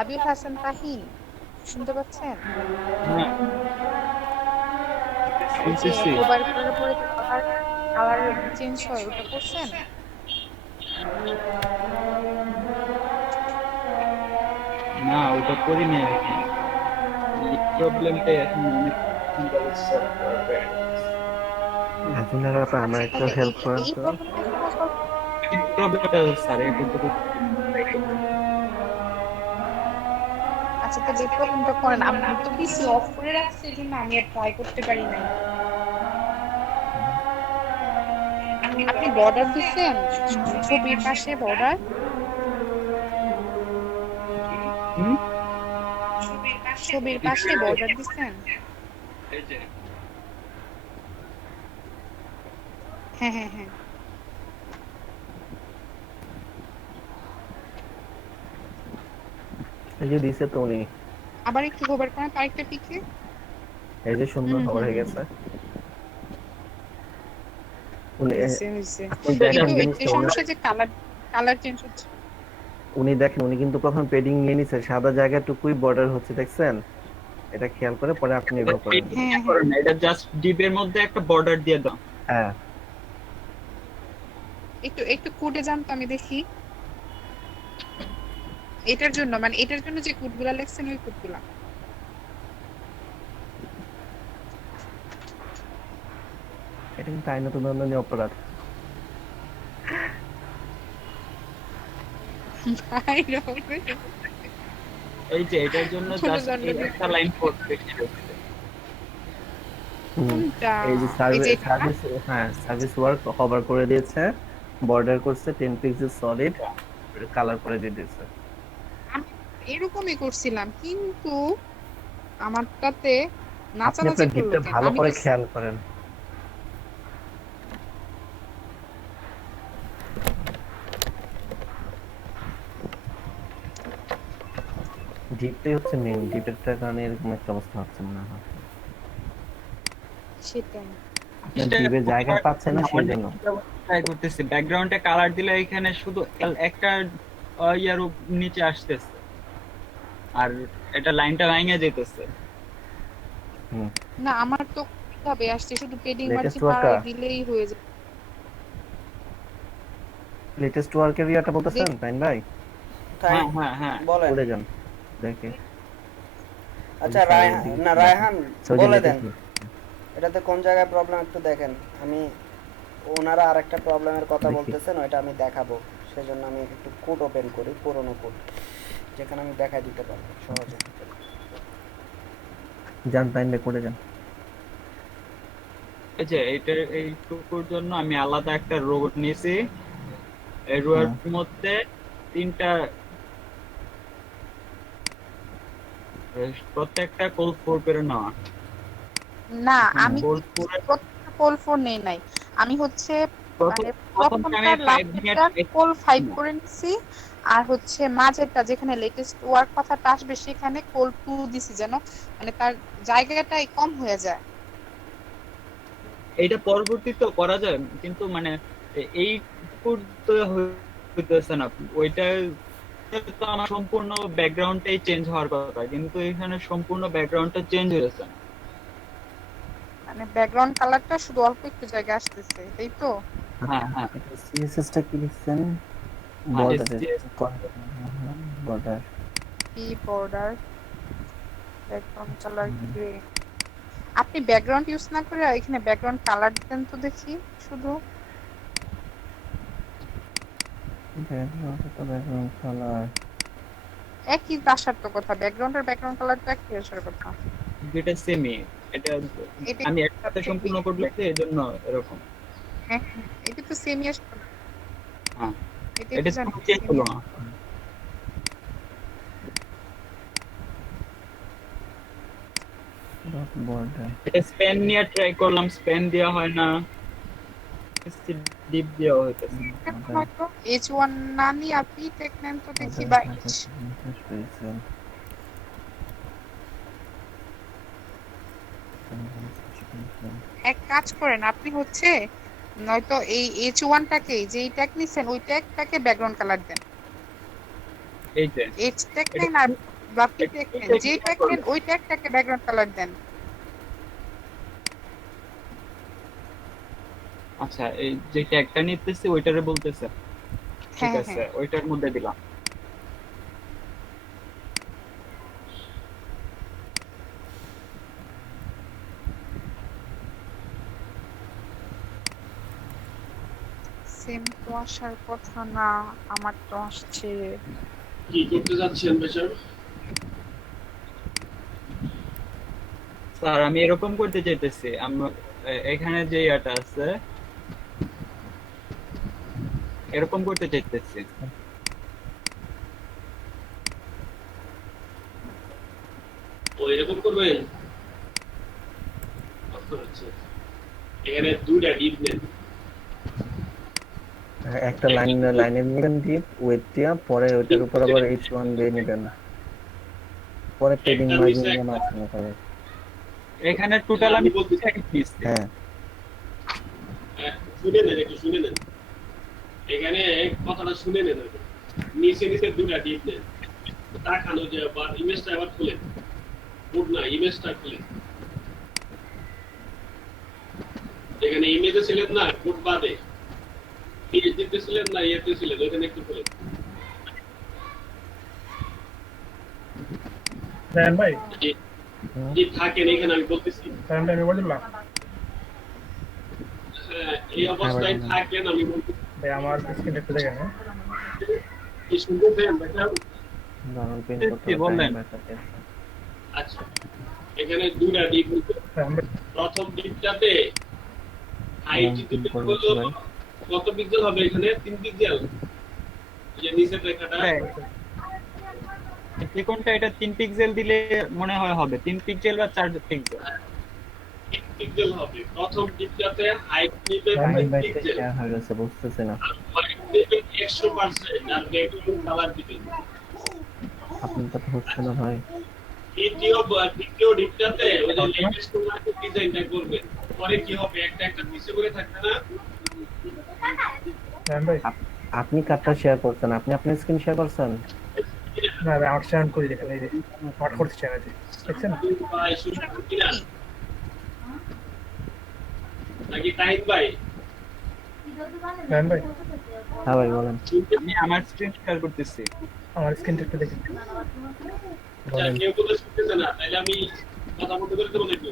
সাবির হাসান তাহিন, শুনতে পাচ্ছেন? হ্যাঁ, ওই যে শুনতেছি। হোবার করার পরে যে কালার কালার চেঞ্জ হয়, ওটা করছেন? না, ওটা করিনি এখন। এই প্রবলেমটাই এখন অনেক সলভ করা হয়ে গেছে। এখন আপা আমার আচ্ছা, একটু তাহলে হেল্প করেন এই তো। প্রবলেমটা কেন solve? এই প্রবলেমটা স্যার এটা তো আচ্ছা, তাহলে এই প্রবলেমটা করেন। আমি তো পিসি অফ করে রাখছি, এই জন্য আমি আর ট্রাই করতে পারি নাই। আপনি বর্ডার দিচ্ছেন ছবির পাশে বর্ডার? হুম? ছবির পাশে বর্ডার দিচ্ছেন? এই যে হ্যাঁ, হ্যাঁ, হ্যাঁ। এই যে দিছে তো উনি, আবার একটু হোভার করেন আরেকটা পিকে। এই যে হুম, সুন্দর হুম, খবর হুম, হয়ে হুম, গেছে। হুম। উনি হইছে। আপনি এটা দেখেন কিন্তু জিনিসটা, একটাই সমস্যা যে কালার কালার চেঞ্জ হচ্ছে। উনি দেখেন উনি কিন্তু প্রথম পেডিং নিয়ে নিছে, সাদা জায়গাটুকুই বর্ডার হচ্ছে, দেখছেন? এটা খেয়াল করে পরে আপনি এটা এভাবে করেন। পেইন্টিং হ্যাঁ, হ্যাঁ। করেন না, এটা জাস্ট ডিপের মধ্যে একটা বর্ডার দিয়ে দাও। হ্যাঁ, একটু একটু কোডে যান তো আমি দেখি। এটার জন্য মানে এটার জন্য যে কোডগুলা লেখছেন ওই কোডগুলা। এটা কিন্তু আইনত দণ্ডনীয় অপরাধ। ভাই এই যে এটার জন্য কোনো জাস্ট দণ্ড এই নেই। একটা লাইন কোড বেশি হচ্ছে। হুম, কোনটা? এই যে এই যে এটা না? সার্ভিস, হ্যাঁ সার্ভিস ওয়ার্ক কভার করে দিয়েছে, বর্ডার করছে 10 পিক্সেল সলিড, কালার করে দিয়ে দিয়েছে। আমি এরকমই করছিলাম, কিন্তু আমারটাতে আপনি নাচানাচি আপনার করলো ডিপটা কেন? ভালো আমি করে তো খেয়াল করেন। ডিপটাই হচ্ছে মেইন, ডিপের কারণে এরকম একটা অবস্থা হচ্ছে মনে হয়। সেটাই। আপনার ডিপের জায়গা পাচ্ছে না সেই জন্য। ট্রাই করতেছি ব্যাকগ্রাউন্ডে কালার দিলে এখানে শুধু একটা ইয়ার নিচে আসতেছে, আর এটা লাইনটা ভাঙে যেতেছে। হুম, না, আমার তো কিভাবে আসছে, শুধু পেডিং মার্জিন লেটেস্ট ওয়ার্কটা, বাড়ায় দিলেই হয়ে যায়। লেটেস্ট ওয়ার্কের ইয়াটা দেখ, বলতেছেন তাইন ভাই? তাই হ্যাঁ, হ্যাঁ, হ্যাঁ। বলেন। পড়ে যান, দেখে ওই যে আচ্ছা সাইডের দিকে না দেখেন, রায়হান, ওই যে বলে দেন লেটেস্ট। এটাতে কোন জায়গায় প্রবলেম একটু দেখেন। আমি ওনারা আরেকটা প্রবলেমের কথা দেখি, বলতেছেন, ওইটা আমি দেখাবো। সেজন্য আমি একটু কোড ওপেন করি, পুরোনো কোড, যেখানে আমি দেখাই দিতে পারবো সহজে। যান তাইন ভাই পড়ে যান। এই যে এই টুকুর জন্য আমি আলাদা একটা রোবট নিয়েছি। এই হুম, রোবটের মধ্যে তিনটা, প্রত্যেকটা কোল ফোর করে নেওয়া। না এখন আমি কোল ফোরের প্রত্যেকটা কোল 4 নেই নাই। আমি হচ্ছে প্রথম মানে প্রথমটা আমি প্রথমটার লাস্টেরটা কোল 5 করে নিছি। আর হচ্ছে মাঝেরটা যেখানে লেটেস্ট ওয়ার্ক কথাটা আসবে সেখানে কোল 2 দিছি, যেন মানে তার জায়গাটাই কম হয়ে যায়। এইটা পরবর্তীতে করা যায়, কিন্তু মানে এই টুকুর তো হইতেছে না। ওইটা তো আমার সম্পূর্ণ ব্যাকগ্রাউন্ডটাই চেঞ্জ হওয়ার কথা, কিন্তু এখানে সম্পূর্ণ ব্যাকগ্রাউন্ডটা চেঞ্জ হয়েছে না। মানে ব্যাকগ্রাউন্ড কালারটা শুধু অল্প একটু জায়গায় আসতেছে, তাই তো? হ্যাঁ, হ্যাঁ, এটা সিএসএস টা কি লিখছেন? হ্যাঁ। বর্ডারের border, P border background colour grey. আপনি ব্যাকগ্রাউন্ড ইউজ না করে এখানে ব্যাকগ্রাউন্ড কালার দেন তো দেখি শুধু। Background colour. একই আসার তো কথা, ব্যাকগ্রাউন্ড আর ব্যাকগ্রাউন্ড কালার তো একই আসার কথা। এটা সেমি, এটা এটা আমি একসাথে সম্পূর্ণ করলে তো এই জন্য এরকম। হ্যাঁ, হ্যাঁ, এটা তো সেমি আসার কথা। হ্যাঁ, এটাই তো এটা জানি চেঞ্জ সেমি হলো না। আসার কথা। বর্ডার, এটা স্প্যান নিয়ে ট্রাই করলাম, স্প্যান দেওয়া হয় না, ডিপ দেওয়া হইতেছে। হয়তো H1 না নিয়ে আপনি টেক নেন তো দেখি, বা এক কাজ করেন আপনি হচ্ছে, নয়তো এই H1 টাকে যেই ট্যাগ নিছেন ওই ট্যাগটাকে ব্যাকগ্রাউন্ড কালার দেন। এই যে H ট্যাগ এটা নেন আর বা আপনি ট্যাগ নেন, যে ট্যাগ নেন ওই ট্যাগটাকে ব্যাকগ্রাউন্ড কালার দেন। আচ্ছা, এই যে ট্যাগটা নিতেছি ওইটারে বলতেছে। ঠিক হ্যাঁ আছে, হ্যাঁ ওইটার মধ্যে দিলাম। সেম তো আসার কথা না, আমার তো আসছে। কি করতে যাচ্ছেন বেচার? স্যার আমি এরকম করতে চাইতেছি, এখানে যে ইয়াটা আছে এরকম করতে চাইতেছি। ও এরকম করবেন? আচ্ছা, এখানে দুইটা ডিপ নেন। একটা লাইনে নেবেন ডিপ ওয়েট দিয়া, পরে ওইটার উপর আবার H1 দিয়ে নেবেন, পরে পেডিং একটার মার্জিন নিচে দিয়ে একটা। মাঝখানে পাবেন। এখানে টোটাল আমি আমি বলতেছি, নিচ্ছি। হ্যাঁ শুনে নেন, একটু শুনে নেন। এখানে কথাটা শুনে নেন আগে। নিচে নিচে দুইটা ডিপ নেন। তাকানো যে আবার ইমেজটা আবার খুলেন। বুট না, ইমেজটা খুলেন। এখানে ইমেজে ছিলেন না, বুট বাদে। পিএইচডিতে ছিলেন না, ইয়েতে ছিলেন, ওইখানে একটু খুলেন। জানেন ভাই, যে থাকেন এখানে আমি বলতেছি। জানেন ভাই, আমি বলছিলাম হ্যাঁ, এই অবস্থায় থাকেন আমি বলতেছি। ভাই আমার স্ক্রিনটা একটু দেখেন। হ্যাঁ? কি শুনতেছেন বেটা? নরমাল পেন করতে কি বললেন? টাইম বাঁচাতে। আচ্ছা, এখানে দুটা ডিপ নিতে। জানেন ভাই, প্রথম ডিপটাতে হাইট পিন করে হলো দিচ্ছি ভাই। কত পিক্সেল হবে এখানে? 3 পিক্সেল। এই যে নিচের রেখাটা হ্যাঁ, ত্রিকোণটা এটা 3 পিক্সেল দিলে মনে হয় হবে 3 পিক্সেল বা 4 পিক্সেল। 3 পিক্সেল হবে। প্রথম ডিপটাতে হাইট নিবে হ্যাঁ, 3 ভাই পিক্সেল। শেয়ার হয়ে গেছে, বুঝতেছি না। আর হোয়াইট নিবে 100% আর ব্যাকগ্রাউন্ড কালার দিবেন। আপনার কথা হচ্ছে না ভাই। দ্বিতীয় ডিপটাতে ওই যে লেটেস্ট মার্কেট ডিজাইনটা করবেন। পরে কি হবে? একটা একটা পিছে করে থাকবে না? জানেন ভাই, আপনি কার্ডটা শেয়ার করছেন, আপনি আপনার স্ক্রিন শেয়ার করছেন? না ভাই, আর্ট শেয়ার করি দেখেন, এই যে আর্ট করতে চাই আছে, দেখছেন? ভাই শুনতে কিনা? নাকি তাহিদ ভাই? জানেন ভাই, হ্যাঁ ভাই বলেন। আমি আমার স্ক্রিন শেয়ার করতেছি। আমার স্ক্রিনটা একটু দেখেন। বলেন। কেউ কোথাও শুনতেছে না, তাহলে আমি কথা বলতে করে দেবো নাকি?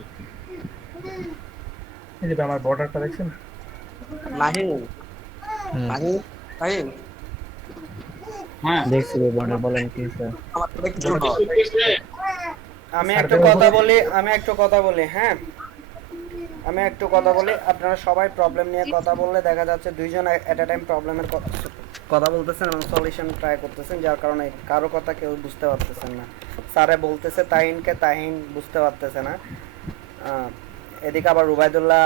এই যে ভাই, আমার বর্ডারটা দেখছেন? নাহিন, হুম, নাহিন, নাহিন, হ্যাঁ, দেখছি ভাই, বর্ডার বলেন কি স্যার। আমার কথা একটু কি শোনো। শুনতেছে? আমি একটু কথা বলি, হ্যাঁ, আমি একটু কথা বলি। আপনারা সবাই প্রবলেম নিয়ে কথা বললে দেখা যাচ্ছে দুইজন এট এ টাইম প্রবলেমের কথা বলতেছেন এবং সলিউশন ট্রাই করতেছেন, যার কারণে কারো কথা কেউ বুঝতে পারতেছেন না। স্যারে বলতেছে তাহিনকে, তাহিন বুঝতে পারতেছে না। এদিকে আবার রুবাইদুল্লাহ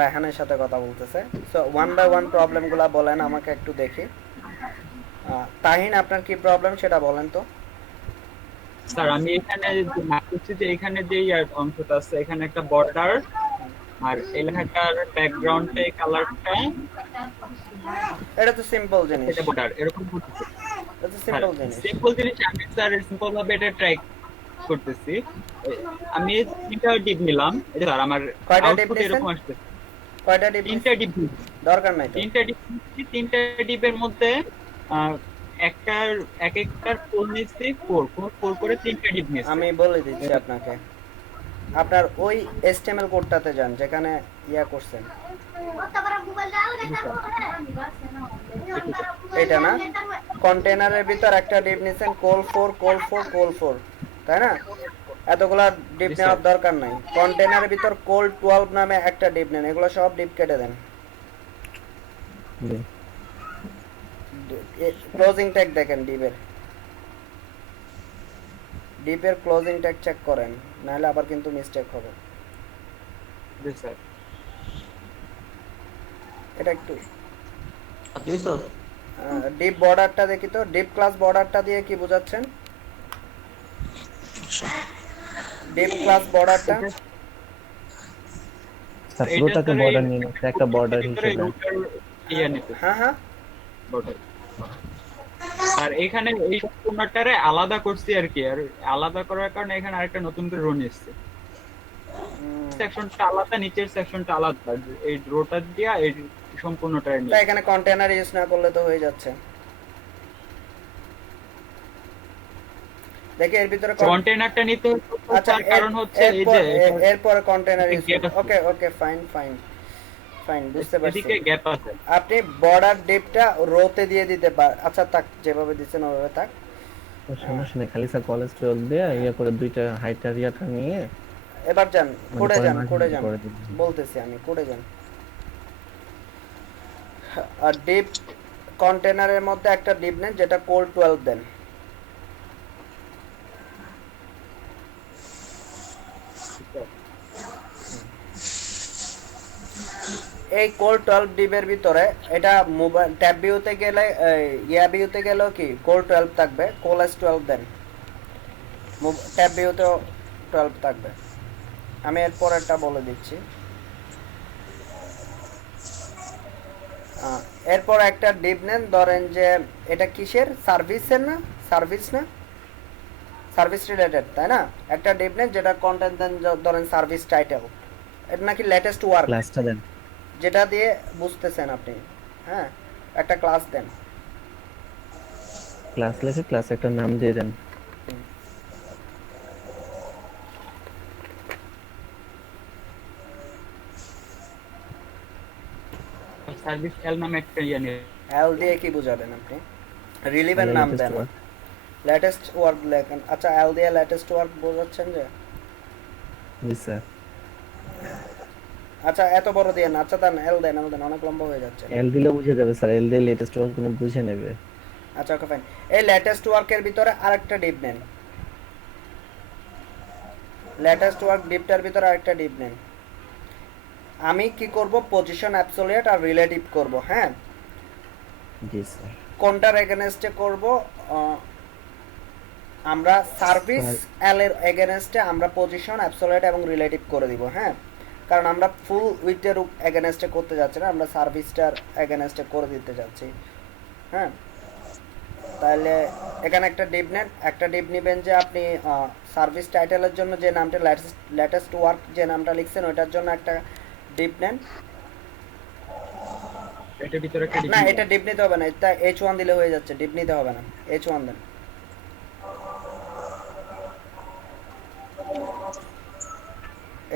রায়হানের সাথে কথা বলতেছে। সো ওয়ান বাই ওয়ান প্রবলেমগুলো বলেন আমাকে একটু দেখি। তাহিন, আপনার কি প্রবলেম সেটা বলেন তো। স্যার আমি এখানে মাপতেছি যে এখানে যে অংশটা আছে এখানে একটা বর্ডার আর এই লেখাটার ব্যাকগ্রাউন্ডে কালারটা এটা তো সিম্পল জিনিস, এটা বর্ডার এরকম করতেছি। এটা তো সিম্পল জিনিস। সিম্পল জিনিস আমি স্যার সিম্পল ভাবে এটা ট্রাই করতেছি। আমি 3টা ডিপ নিলাম, এই যে স্যার আমার কয়টা ডিপ আউটপুট নিছেন? এরকম আসছে। কয়টা ডিপ? 3টা ডিপ, দরকার নাই তো। 3টা ডিপ নিচ্ছি। 3টা ডিপের মধ্যে একটার এক একটার 4 নিচ্ছি, 4 করে 3টা ডিপ নিচ্ছি। আমি বলে দিচ্ছি আপনাকে, আপনার ওই HTML কোডটাতে যান যেখানে ইয়া করছেন, এটা না, কন্টেনারের ভিতর একটা ডিপ নিছেন কোল 4, তাই না? এতগুলা ডিপ নেওয়ার দরকার নাই। কন্টেনারের ভিতর কোল 12 নামে একটা ডিপ নেন, এগুলো সব ডিপ কেটে দেন। জি। ক্লোজিং ট্যাগ দেখেন ডিপের ক্লোজিং ট্যাগ চেক করেন, নাহলে আবার কিন্তু মিস্টেক হবে। জি স্যার। এটা একটু ডিপ বর্ডারটা দেখি তো, ডিপ ক্লাস বর্ডারটা দিয়ে কি বোঝাচ্ছেন? ডিপ ক্লাস বর্ডারটা স্যার পুরোটাকে বর্ডার নিয়ে একটা বর্ডার হিসেবে। ইয়া নিতে হ্যাঁ বর্ডার আর এখানে এই সম্পূর্ণটারে আলাদা করছি আর কি, আর আলাদা করার কারণে এখানে আরেকটা নতুন করে রো নিচ্ছে। সেকশনটা আলাদা, নিচের সেকশনটা আলাদা, এই রোটা দিয়া এই সম্পূর্ণটা তা নিয়ে। এখানে কন্টেনার ইউজ না করলে তো হয়ে যাচ্ছে। দেখি এর ভিতরে কন্টেইনারটা নিতে হচ্ছে আচ্ছা তার কারণ হচ্ছে এই যে এরপর কন্টেনার ইউজ gap আছে। ওকে ওকে ফাইন ফাইন ফাইন, বুঝতে পারছি। এদিকে গ্যাপ আছে। আপনি বর্ডার ডিপটা রোতে দিয়ে দিতে পার, আচ্ছা থাক, যেভাবে দিচ্ছেন ওভাবে থাক। তো সমস্যা নেই, খালি স্যার কোলেস্টেরল দিয়ে ইয়ে করে দুইটা হাইটার ইয়াটা নিয়ে এবার যান মানে কোডে পরে যান, মাঝে কোডে মাঝে যান, করে দিবেন। বলতেছি আমি, কোডে যান। আর ডিপ কন্টেনারের মধ্যে একটা ডিপ নেন যেটা কোল 12 দেন। এই কোল 12 ডিবের ভিতরে এটা মোবাইল ট্যাব ভিউতে গেলে ইয়া ভিউতে গেলেও কি কোল 12 থাকবে, কোল এস 12 দেন। ট্যাব ভিউতেও 12 থাকবে। আমি এর পরেরটা বলে দিচ্ছি। এরপর একটা ডিপ নেন, ধরেন যে এটা কিসের, সার্ভিসের না, সার্ভিস না, সার্ভিস রিলেটেড, তাই না? একটা ডিপ নেন যেটা কন্টেন্ট দেন, ধরেন সার্ভিস টাইটেল, এটা নাকি লেটেস্ট ওয়ার্ক, ক্লাসটা দেন, যেটা দিয়ে বুঝতেছেন আপনি। হ্যাঁ, একটা ক্লাস দেন। ক্লাস লিখে ক্লাসে একটা নাম দিয়ে দেন। সার্ভিস এল নামে একটা ইয়ে নিয়ে এল দিয়ে কি বুঝাবেন আপনি? রিলিভেন্ট নাম Latest দেন, work। লেটেস্ট ওয়ার্ক লেখেন। আচ্ছা, এল দিয়ে লেটেস্ট ওয়ার্ক বোঝাচ্ছেন যে? জি স্যার। আচ্ছা, এত বড় দিয়ে না, আচ্ছা দেন, এল দেন, এল দেন, অনেক লম্বা হয়ে যাচ্ছে। এল দিলে বুঝে যাবে স্যার, এল দিয়ে লেটেস্ট ওয়ার্ক কোনো বুঝে নেবে। আচ্ছা ওকে ফাইন। এই লেটেস্ট ওয়ার্কের ভিতরে আরেকটা ডিপ নেন, লেটেস্ট ওয়ার্ক ডিপটার ভিতরে আরেকটা ডিপ নেন। আমি কি করব, পজিশন অ্যাবসোলিউট আর রিলেটিভ করব। হ্যাঁ, জি স্যার। কোনটার এগেনস্টে করব? আমরা সার্ভিস এল এর এগেনস্টে আমরা পজিশন অ্যাবসোলিউট এবং রিলেটিভ করে দিব। হ্যাঁ, কারণ আমরা ফুল উইথের এগেনস্টে করতে যাচ্ছি না, আমরা সার্ভিসটার এগেনস্টে করে দিতে যাচ্ছি। হ্যাঁ, তাহলে এখানে একটা ডিপ নেন, একটা ডিপ নেবেন যে আপনি সার্ভিস টাইটেলের জন্য যে নামটা লেটেস্ট ওয়ার্ক যে নামটা লিখছেন ওইটার জন্য একটা ডিপ নেন। এটার ভিতরে একটা না, এটা ডিপ নিতে হবে না, এটা H1 দিলে হয়ে যাচ্ছে, ডিপ নিতে হবে না, H1 দেন।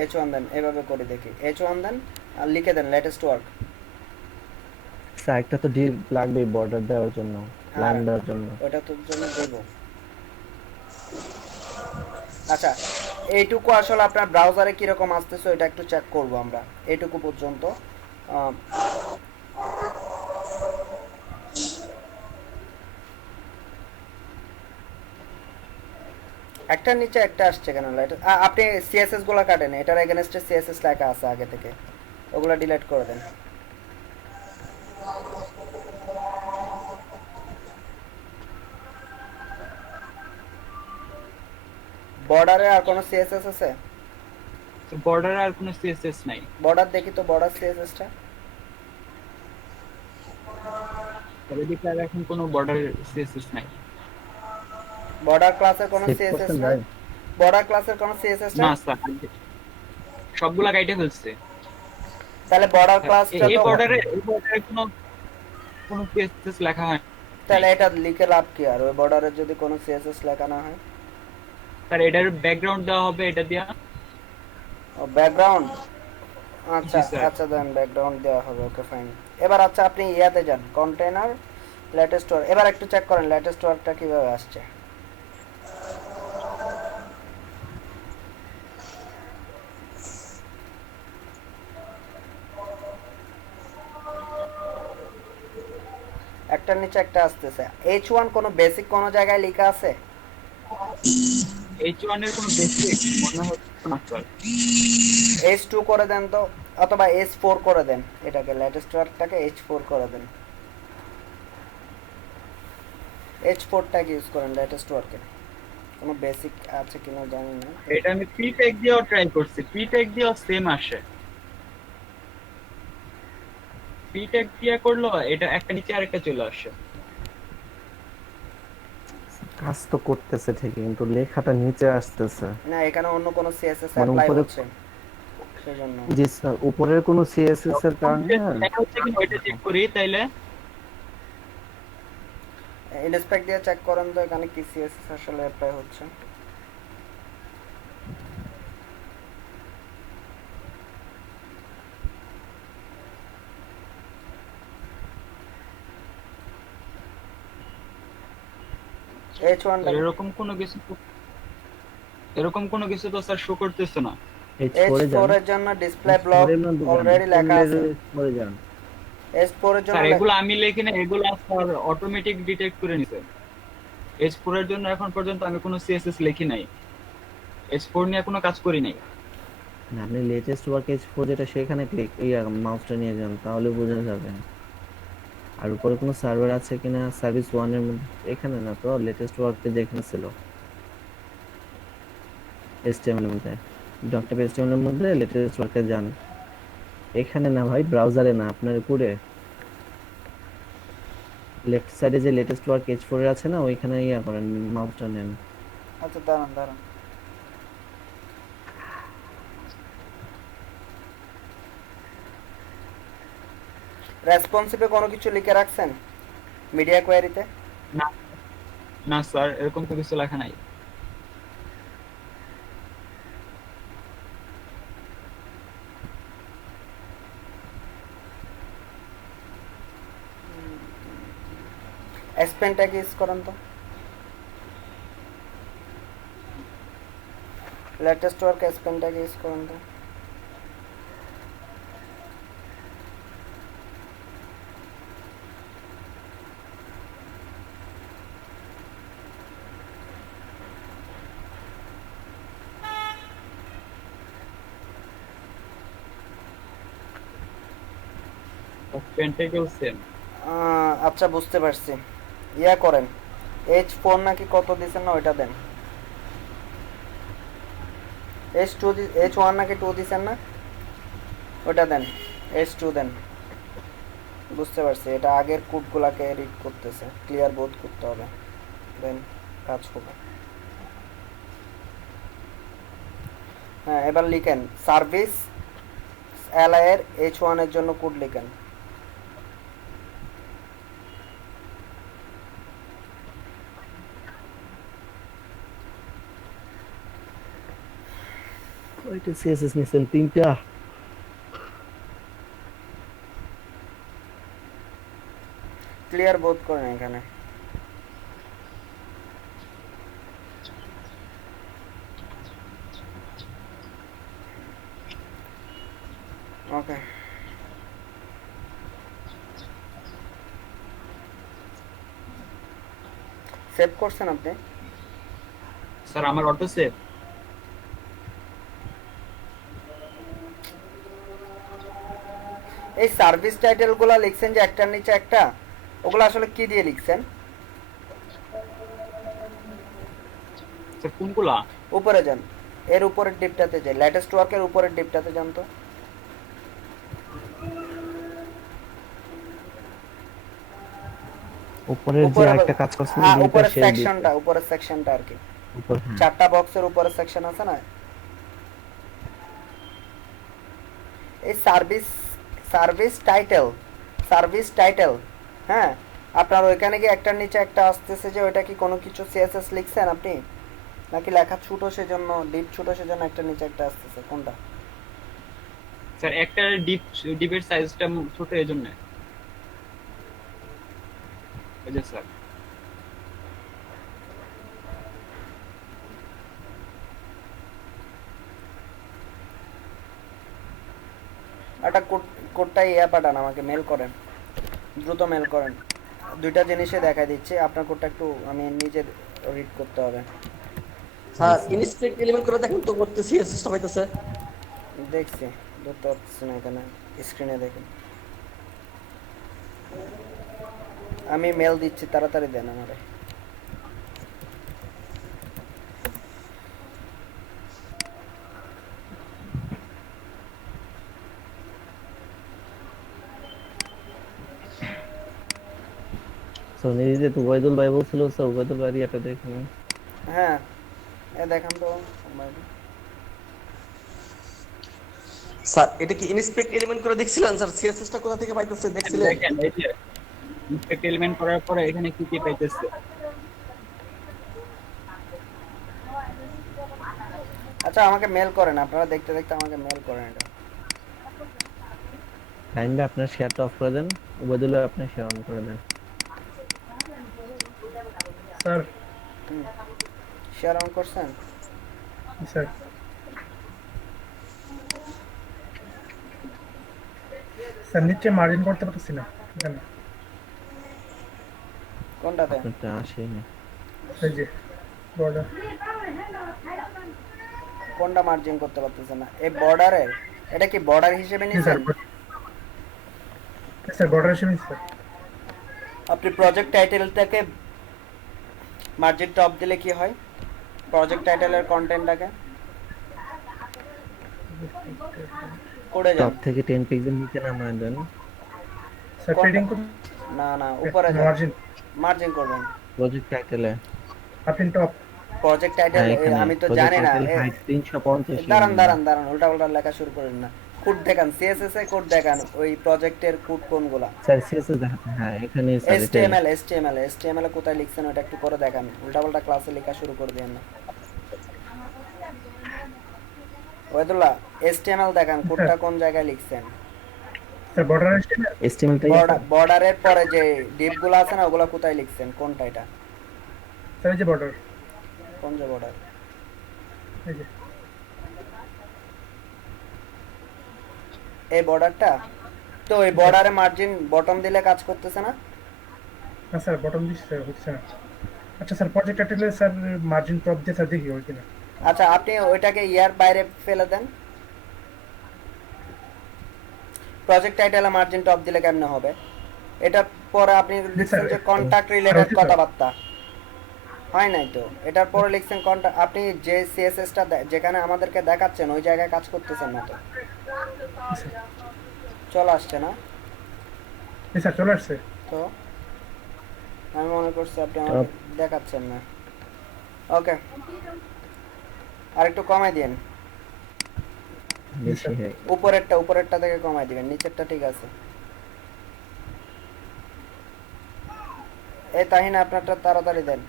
H1 দেন, এভাবে করে দেখি, H1 দেন আর লিখে দেন লেটেস্ট ওয়ার্ক। স্যার একটা তো ডিপ লাগবে বর্ডার দেওয়ার জন্য, লাইন দেওয়ার জন্য। ওটা তোর জন্য দেব। আচ্ছা, এইটুকু আসলে আপনার ব্রাউজারে কিরকম আসতেছে ওইটা একটু চেক করব আমরা, এইটুকু পর্যন্ত। একটার নিচে একটা আসছে কেন? আপনি সিএসএস গুলো কাটেন, এটার এগেনস্টে সিএসএস লেখা আছে আগে থেকে, ওগুলো ডিলিট করে দেন। বর্ডারে আর কোনো সিএসএস আছে? বর্ডারে আর কোনো সিএসএস নাই। বর্ডার দেখি তো, বর্ডার সিএসএসটা। তবে এদিকে আর এখন কোনো বর্ডার সিএসএস নাই। বর্ডার ক্লাসের কোনো Save সিএসএস করছেন নাই? ভাই? বর্ডার ক্লাসের কোনো সিএসএস না নাই? স্যার, সবগুলা কাইটে ফেলছে। তাহলে বর্ডার ক্লাসটা এই তো, বর্ডারে কোনো কোনো সিএসএস লেখা হয় না। তাহলে এটা লিখে লাভ কি আর, ওই বর্ডারে যদি কোনো সিএসএস লেখা না হয়? স্যার এটার ব্যাকগ্রাউন্ড দেওয়া হবে এটা দিয়া। ও ব্যাকগ্রাউন্ড, আচ্ছা জি, স্যার। আচ্ছা দেন, ব্যাকগ্রাউন্ড দেওয়া হবে, ওকে ফাইন। এবার আচ্ছা আপনি ইয়াতে যান, কন্টেইনার লেটেস্ট ওয়ার্ক, এবার একটু চেক করেন লেটেস্ট ওয়ার্কটা কিভাবে আসছে। একটার নিচে একটা আসতেছে। H1 কোনো বেসিক কোনো জায়গায় লেখা আছে? H1 এর কোনো বেসিক মনে হচ্ছে না স্যার। H2 করে দেন তো, অথবা H4 করে দেন, এটাকে লেটেস্ট ওয়ার্কটাকে H4 করে দেন। H4টাকে ইউজ করেন লেটেস্ট ওয়ার্কে, কোনো বেসিক আছে কিনা জানি না। এটা আমি পি ট্যাগ দিয়েও ট্রাই করছি, পি ট্যাগ দিয়েও সেম আসে। পি ট্যাগ দিয়ে করলো এটা একটা নিচে আরেকটা চলে আসে। কাজ তো করতেছে ঠিকই, কিন্তু লেখাটা নিচে আসতেছে। না, এখানে অন্য কোনো সিএসএস মানে অ্যাপ্লাই উপরে, হচ্ছে সেজন্য। জি স্যার, উপরের কোনো সিএসএস এর কারণে না। দেখা হচ্ছে কিনা ওইটা চেক করি তাইলে। ইনস্পেক্ট দিয়ে চেক করেন তো এখানে কি সিএসএস আসলে অ্যাপ্লাই হচ্ছে। H1 স্যার এরকম কোনো কিছু তো স্যার শো করতেছে না। H4 এ যান, H4 এর জন্য ডিসপ্লে ব্লক H4 এর মধ্যে যান, অলরেডি লেখা আছে। পরে যান। H4 এর জন্য স্যার এগুলো আমি লিখি না, এগুলো স্যার অটোমেটিক ডিটেক্ট করে নিছে। H4 এর জন্য এখন পর্যন্ত আমি কোনো সিএসএস লিখি নাই, H4 নিয়ে কোনো কাজ করি নাই। না, আপনি লেটেস্ট ওয়ার্ক H4 যেটা সেখানে ক্লিক মাউসটা নিয়ে যান, তাহলে বোঝা যাবে। আর উপরে কোনো সার্ভার আছে কিনা সার্ভিস 1 এর মধ্যে, এখানে না তো, লেটেস্ট ওয়ার্কে যেখানে ছিল HTML এর মধ্যে, ডটনেট HTML এর মধ্যে লেটেস্ট ওয়ার্কে যান। এখানে না ভাই, ব্রাউজারে না, আপনার কোডে লেফট সাইডে যে লেটেস্ট ওয়ার্ক H4 এর আছে না, ওইখানে করেন, মাউসটা নেন। আচ্ছা দাঁড়ান দাঁড়ান। রেসপন্সিভে কোনো কিছু লিখে রাখছেন মিডিয়া কোয়ারিতে? না না স্যার, এরকম তো কিছু লেখা নাই। এসপেন ট্যাগ ইউজ করেন তো। Latest work Aspen tag use করেন তো। Pentacle same. আচ্ছা বুঝতে পারছি। করেন, H4 নাকি কত দিছেন না ওইটা দেন। H1 নাকি 2 দিছেন না, ওটা দেন। H2 দেন। বুঝতে পারছি, এটা আগের কোডগুলাকে রিড করতেছে, ক্লিয়ার বোধ করতে হবে, দেন কাজ হবে। হ্যাঁ, এবার লিখেন সার্ভিস এলআই এর H1 এর জন্য কোড লিখেন। ওইটা সিএসএস নিছেন 3টা। ক্লিয়ার বোধ করেন এখানে। ওকে, সেভ করছেন আপনি? স্যার আমার অটো সেভ। এই সার্ভিস টাইটেলগুলো লিখছেন যে একটার নিচে একটা, ওগুলো আসলে কি দিয়ে লিখছেন? স্যার কোনগুলা? উপরে যান, এর উপরের ডিপটাতে যান, লেটেস্ট ওয়ার্কের উপরের ডিপটাতে যান তো। উপরের যে একটা কাজ করছেন, হ্যাঁ, দুইটা উপরের শেল সেকশনটা, উপরের সেকশনটা আর কি, উপর, হ্যাঁ। চারটা বক্সের উপরের সেকশন আছে না, এই সার্ভিস টাইটেল। হ্যাঁ, আপনার ওইখানে কি একটার নিচে একটা আসতেছে যে ওইটা কি কোনো কিছু সিএসএস লিখছেন আপনি, নাকি লেখা ছোট সেজন্য, ডিপ ছোট সেজন্য একটার নিচে একটা আসতেছে, কোনটা? স্যার একটা ডিপের সাইজটা ছোট, এই জন্য। ওই যে স্যার, একটা কোডটা পাঠান আমাকে, মেল করেন, দ্রুত মেল করেন। দুইটা জিনিসে দেখা দিচ্ছে, আপনার কোডটা একটু আমি নিজে রিড করতে হবে। স্যার ইনস্পেক্ট এলিমেন্ট করে দেখেন তো, করতেছি সিস্টেম হইতেছে। দেখছি, ধরতে পারতেছি না, এখানে স্ক্রিনে দেখেন। আমি মেল দিচ্ছি, তাড়াতাড়ি দেন আমারে। সোনিতে তো ওবায়দুল ভাই বলছিল, স্যার ওবায়দুল ভাই এটা দেখুন। হ্যাঁ, এ দেখান তো। স্যার এটা কি ইনস্পেক্ট এলিমেন্ট করে দেখছিলেন স্যার? সিএসএস টা কোথা থেকে পাইতেছে দেখছিলেন? দেখেন এই যে ইনস্পেক্ট এলিমেন্ট করার পরে এখানে কি কি পাইতেছে। আচ্ছা আমাকে মেল করেন, আপনারা দেখতে দেখতে আমাকে মেল করেন এটা। কাইন্ডলি আপনার শেয়ারটা অফ করে দেন, ওবায়দুল ভাই আপনি শেয়ার অন করে দেন। স্যার। শেয়ার অন করছেন? স্যার স্যার নিচে মার্জিন করতে পারতেছি না এখানে। কোনটাতে? আপনারটা আসেনি। এই যে বর্ডার। কোনটা মার্জিন করতে পারতেছেন না? এই বর্ডারের, এটা কি বর্ডার হিসেবে স্যার নিছেন? স্যার বর্ডার হিসেবে স্যার। আপনি প্রজেক্ট টাইটেলটাকে মার্জিন টপ দিলে কি হয়? প্রজেক্ট টাইটেলের কন্টেন্টটাকে করে যান। টপ থেকে 10 পিক্সেল নিচে নামায় দেন। স্যার ফিডিং করুন। না না, উপরে যান, মার্জিন মার্জিন করবেন। প্রজেক্ট টাইটেলে আপনি টপ। প্রজেক্ট টাইটেল আমি তো জানি না। হাইট 350 দাঁড়ান দাঁড়ান দাঁড়ান, উল্টা উল্টা লেখা শুরু করেন না। কোড দেখান, সিএসএস এ কোড দেখান, ওই প্রজেক্টের কোড কোনগুলা? স্যার সিএসএস দেখাতে, হ্যাঁ এখানে স্যার এটা এসটিএমএল এ কোথায় লিখছেন ওটা একটু করে দেখান। উল্টা পাল্টা ক্লাসে লেখা শুরু করে দেন না। ওয়াইদুল্লাহ, এসটিএমএল দেখান, কোডটা কোন জায়গায় লিখছেন? স্যার বর্ডার HTML টাই বর্ডারের পরে যে ডিপগুলো আছে না, ওগুলা কোথায় লিখছেন? কোনটা এটা? স্যার এই যে বর্ডার। কোন যে বর্ডার? এই যে এই বর্ডারটা তো, এই বর্ডারে মার্জিন বটম দিলে কাজ করতেছে না? না স্যার বটম দিচ্ছে স্যার, হচ্ছে না। আচ্ছা স্যার প্রজেক্ট টাইটেলে স্যার মার্জিন টপ দিয়ে স্যার দেখি হয় কিনা। আচ্ছা আপনি ওইটাকে ইয়ার বাইরে ফেলে দেন। প্রজেক্ট টাইটেলে মার্জিন টপ দিলে কেমনে হবে? এটা পরে আপনি লিখছেন যে কন্টাক্ট রিলেটেড কথাবার্তা, হয় নাই তো? এটার পরে লিখছেন কন্টাক্ট। আপনি যে সিএসএসটা যেখানে আমাদেরকে দেখাচ্ছেন ওই জায়গায় কাজ করতেছেন না তো? চলে আসছে না স্যার? চলে আসছে তো, আমি মনে করছি আপনি আমাকে দেখাচ্ছেন না। ওকে, আর একটু কমাই দিন। বেশি হয়। উপরেরটা থেকে কমাই দিবেন, নিচেরটা ঠিক আছে। এই তাহিনা আপনারটা তাড়াতাড়ি দেন।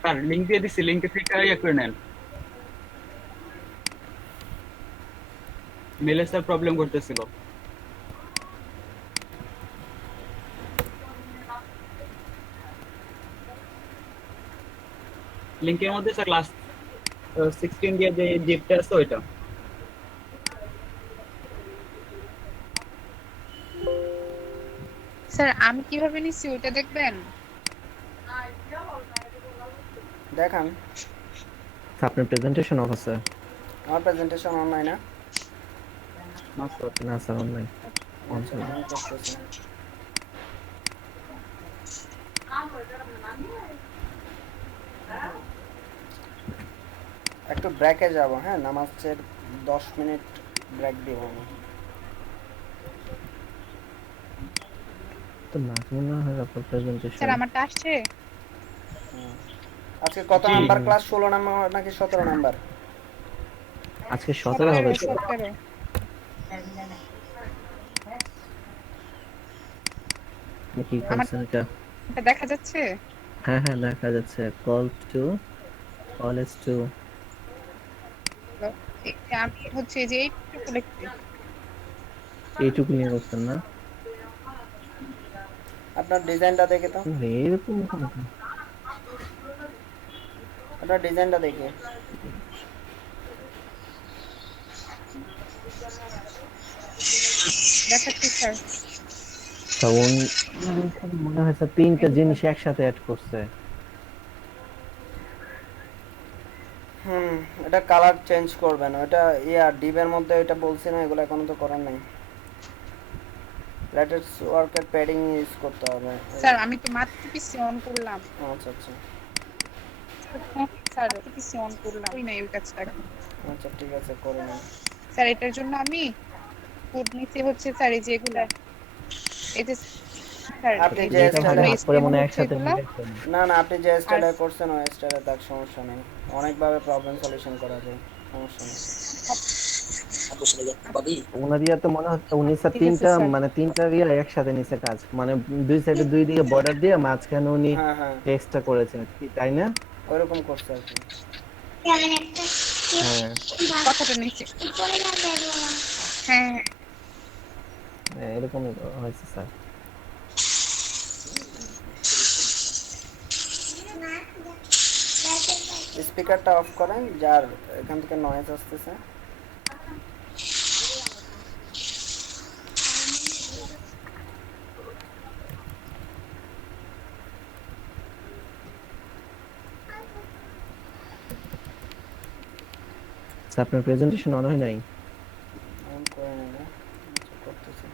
স্যার লিংক দিয়ে দিছি, লিংকে থেকে ইয়ে করে নেন। মেলে স্যার প্রবলেম করতেছিল। লিংকের মধ্যে স্যার ক্লাস 16 দিয়ে যে জিপটা আছে ওইটা। স্যার আমি কিভাবে নিছি ওইটা দেখবেন? দেখান। আপনার প্রেজেন্টেশন অফ আছে? আমার প্রেজেন্টেশন অনলাইন না? না স্যার অনলাইন। একটু ব্রেকে যাব, হ্যাঁ নামাজের 10 মিনিট ব্রেক দিব আমি। তো না মনে হয় আপনার প্রেজেন্টেশন। স্যার আমারটা আসছে? আজকে কত নাম্বার ক্লাস? 16 নাম্বার নাকি 17 নাম্বার? আজকে 17 হবে। 17। কি করছেন এটা? এটা দেখা যাচ্ছে? হ্যাঁ হ্যাঁ দেখা যাচ্ছে। কলেজ টু আমি হচ্ছে যে এইটুকু লিখছি। এইটুকু নিয়ে করছেন না? আপনার ডিজাইনটা দেখে তো, এরকম আপনার ডিজাইনটা দেখে। দেখাচ্ছি স্যার। মনে হয় স্যার 3টা জিনিস একসাথে অ্যাড করছে। এটা কালার চেঞ্জ করবেন। ওটা ডিপের মধ্যে এটা বলছি না, এগুলো এখনো তো করার নাই। লেটেস্ট ওয়ার্কের প্যাডিং ইউজ করতে হবে। স্যার আমি তো মাত্র পিসি অন করলাম। আচ্ছা আচ্ছা স্যার পিসি অন করলাম, ওই নাই ওই কাজটা। আচ্ছা ঠিক আছে, করে নিন। স্যার এটার জন্য আমি ফুড নিচে হচ্ছে স্যার এই যে এগুলা এই যে স্যার আপনি এই যে যে এটা ভাগে এগুলো হাফ করে স্টেম মনে হয় হচ্ছে একসাথে এগুলা ডিলিট করুন। না না, আপনি যে আর স্টাইলে করছেন ওই স্টাইলে তার সমস্যা নেই, অনেকভাবে প্রবলেম সলিউশন করা যায়, সমস্যা নেই। ওনার ইয়া তো মনে হচ্ছে উনি স্যার ঠিক আছে তিনটা স্যার মানে তিনটা ইয়া একসাথে নিচে কাজ মানে দুই সাইডে দুই দিকে বর্ডার দিয়ে মাঝখানে উনি হ্যাঁ হ্যাঁ, টেক্সটটা করেছেন কি তাই না? ওইরকম করছে আর কি। হ্যাঁ কথাটা নিচে হ্যাঁ হ্যাঁ, এরকমই হয়েছে স্যার। স্পিকারটা অফ করেন, যার এখান থেকে নয়েজ আসতেছে। স্যার আপনার প্রেজেন্টেশন অন হয় নাই? অন করে নিলে করতেছে।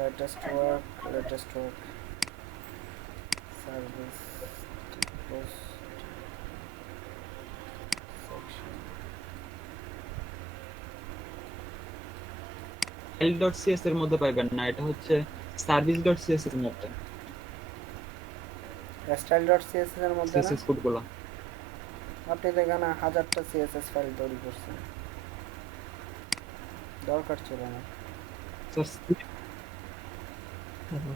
Latest work, latest work, service, post section. File dot CS এর মধ্যে পাইবেন না, এটা হচ্ছে সার্ভিস ডট সিএস এর মধ্যে স্টাইল ডট সিএসএস এর মধ্যে না? সিএসএস কোডগুলো। আপনি তো এখানে হাজারটা সিএসএস ফাইল তৈরি করছেন, দরকার ছিল না।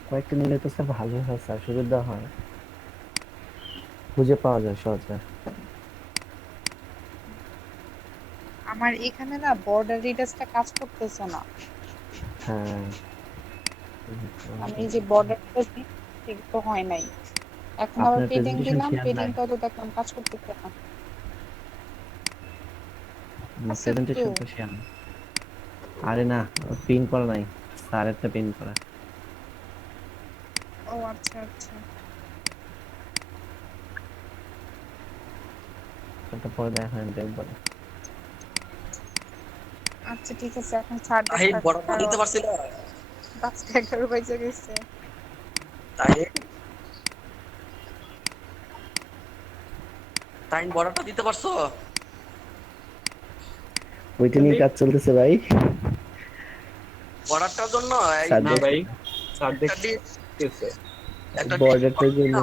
কয়েকটা নিলে তো স্যার ভালো হয় স্যার, সুবিধা হয়, খুঁজে পাওয়া যায় সহজে। আমার এখানে না বর্ডার রিডার্সটা কাজ করতেছে না হ্যাঁ আমি এই যে বর্ডার ঠিক তো হয় নাই এখন আবার আপনার পেডিং প্রেজেন্টেশন দিলাম খেয়াল নাই, পেডিংটাও তো দেখলাম কাজ করতেছে না আছে তো প্রেজেন্টেশন তো শেয়ার। আরে না, পিন করা নাই, স্যারেরটা পিন করা। ও আচ্ছা আচ্ছা ওটা পরে দেখা হয় দেখবো না। আচ্ছা ঠিক আছে এখন ছাড় দেন তাহিদ বড়টা দিতে পারছি না। 10-11 বাজে গেছে তাহিদ তাহিদ বড়টা দিতে পারছো? ওইটা নিয়ে কাজ চলতেছে ভাই, বর্ডারটার জন্য এই স্যার না ভাই, স্যার দেখতেছে। একটা বর্ডারটার জন্য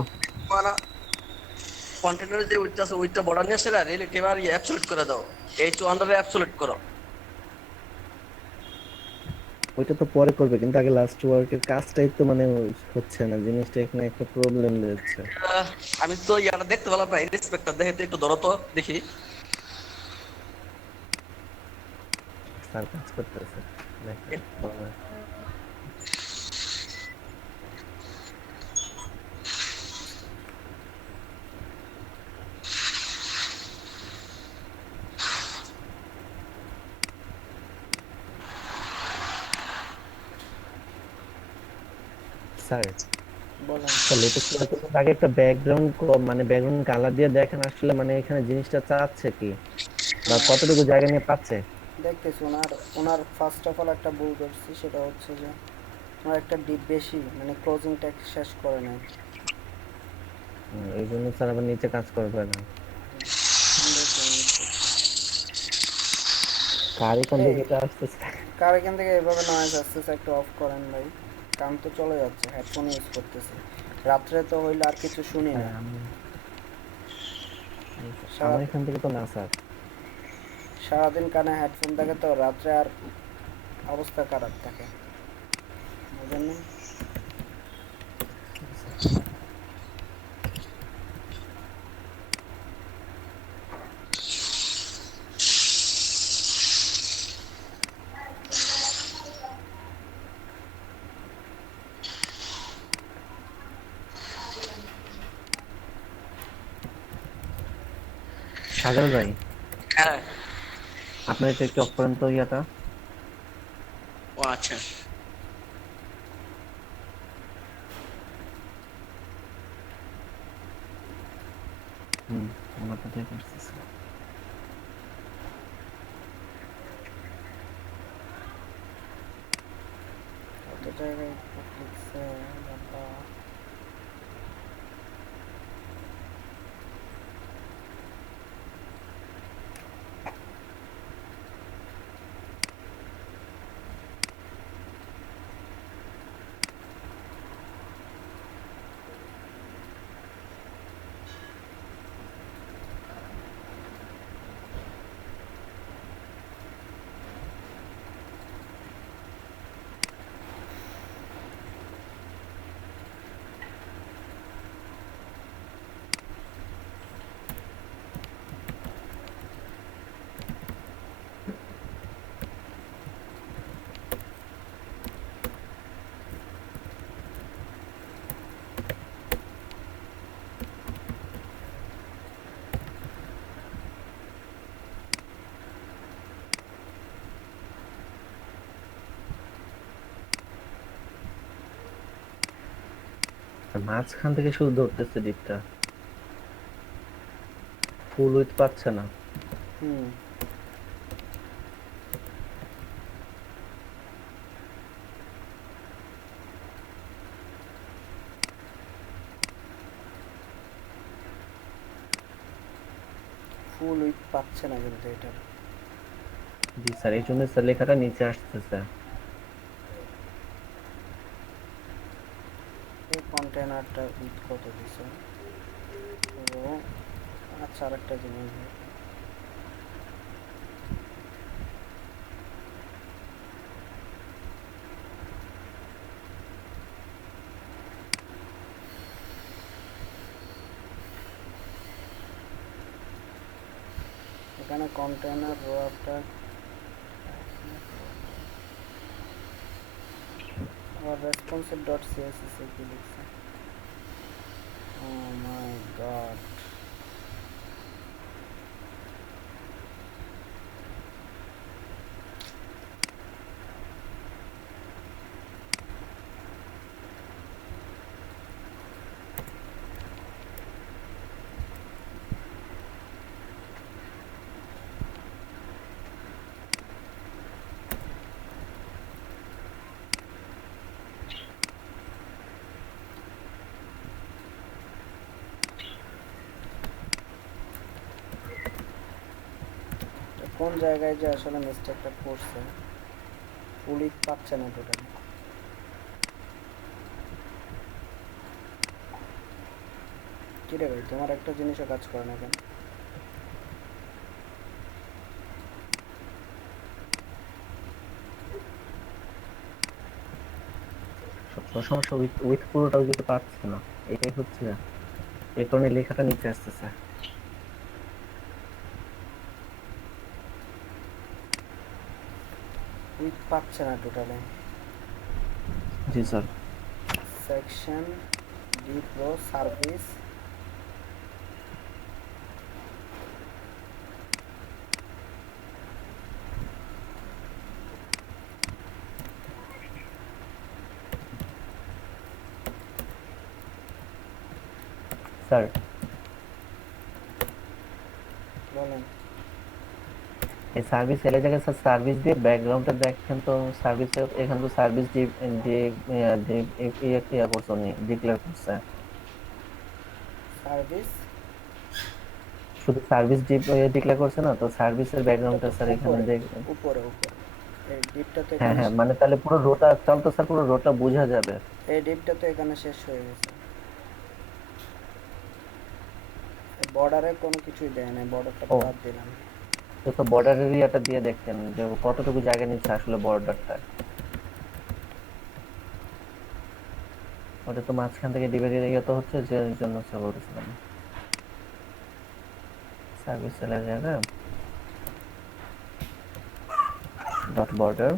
কন্টেনারে যে উইথ আছে উইথটা বর্ডার নিয়ে আসলে রিলেটিভ আর অ্যাবসলিউট করে দাও, এই 200 অ্যাবসলিউট করো। ওইটা তো পরে করবে, কিন্তু আগে লাস্ট ওয়ার্কের কাজটাই তো মানে হচ্ছে না, জিনিসটা এখানে একটা প্রবলেম রয়েছে। আমি তো ইয়াটা দেখতে পেলাম না, ইন্সপেক্টর দেখে তো একটু ধরো তো দেখি। স্যার কাজ করতেছে দেখেন পরে। স্যার বলেন। লেটেস্ট আগে একটা ব্যাকগ্রাউন্ড মানে ব্যাকগ্রাউন্ড কালার দিয়ে দেখেন আসলে মানে এখানে জিনিসটা চাচ্ছে কি বা কতটুকু জায়গা নিয়ে পাচ্ছে। দেখতেছি ওনার ওনার ফার্স্ট অফ অল একটা ভুল করছি, সেটা হচ্ছে যে ওনার একটা ডিপ বেশি মানে ক্লোজিং ট্যাক্স শেষ করে নাই। এই জন্য স্যার আবার নিচে কাজ করবে না। কার এখান থেকে এটা আসতেছে? কার এখান থেকে এভাবে নয়েজ আসতেছে, একটু অফ করেন ভাই, কান তো চলে যাচ্ছে, হেডফোন ইউজ করতেছি, রাত্রে তো হইলে আর কিছু শুনি না। হ্যাঁ, সারা আমার এখান থেকে তো না স্যার। সারাদিন কানে হেডফোন থাকে তো রাত্রে আর অবস্থা খারাপ থাকে, বুঝেননি? সাগর ভাই হ্যাঁ, আপনার এটা একটু অফ করেন তো ইয়াটা। ও আচ্ছা। হুম, আমারটা ঠিক আসতেছে। জায়গায় লিখছে বাবা? আর মাঝখান থেকে শুধু ধরতেছে ডিপটা, ফুল উইথ পাচ্ছে না। হুম, ফুল উইথ পাচ্ছে না কিন্তু এটা। জি স্যার, এই জন্য স্যার লেখাটা নিচে আসতেছে। এই কন্টেনারটা উইথ কত দিছে? ও আচ্ছা, আরেকটা জিনিস দেখি। এখানে কন্টেনার রোয়াটা আবার রেসপন্সিভ ডট সিএসএস এ কি লিখছে? ও মাই গড! কোন জায়গায় যে আসলে মিস্টেকটা করছে? ফুল উইথ পাচ্ছে না টোটালি। কি রে ভাই, তোমার একটা জিনিসও কাজ করে না কেন? সবসময় সমস্যা উইথ উইথ পুরোটাও যেতে পারছে না, এটাই হচ্ছে। এই কারণে লেখাটা নিচে আসতেছে। উইথ পাচ্ছে না টোটালি। জি sir. Section D pro service sir বলেন। এই সার্ভিস এর জায়গায় স্যার সার্ভিস দিয়ে ব্যাকগ্রাউন্ডে দেখেন তো, সার্ভিসে এখানে তো সার্ভিস দিয়ে ইয়ে করছে, উনি ডিক্লেয়ার করছে। সার্ভিস শুধু সার্ভিস ডিক্লেয়ার করছে না তো, সার্ভিসের এটা ব্যাকগ্রাউন্ডটা তো স্যার এখানে উপরে দেখবেন। উপরে উপরে এই ডিপটা তো হ্যাঁ এখানে হ্যাঁ, মানে তাহলে পুরো রোটা, তাহলে তো স্যার পুরো রোটা বোঝা যাবে। এই ডিপটা তো এখানে শেষ হয়ে গেছে। বর্ডারে কোনো কিছুই দেয় না, বর্ডারটা ও, বাদ দিলাম। তো বর্ডার এরিয়াটা দিয়ে দেখেন যে কতটুকু জায়গা নিচ্ছে আসলে বর্ডারটা। ওটা তো মাঝখান থেকে ডিভাইড এরিয়া তো হচ্ছে, যে জন্য স্যার বলতেছিলাম সার্ভিস সেলের জায়গায় ডট বর্ডার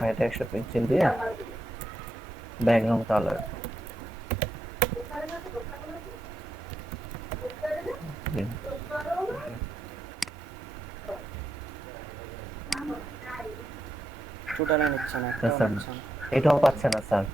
হাইট 100 পিক্সেল দিয়ে ব্যাকগ্রাউন্ড কালার। টোটালে নিচ্ছে না, একটাও স্যার নিচ্ছে না। এটাও পাচ্ছে না স্যার।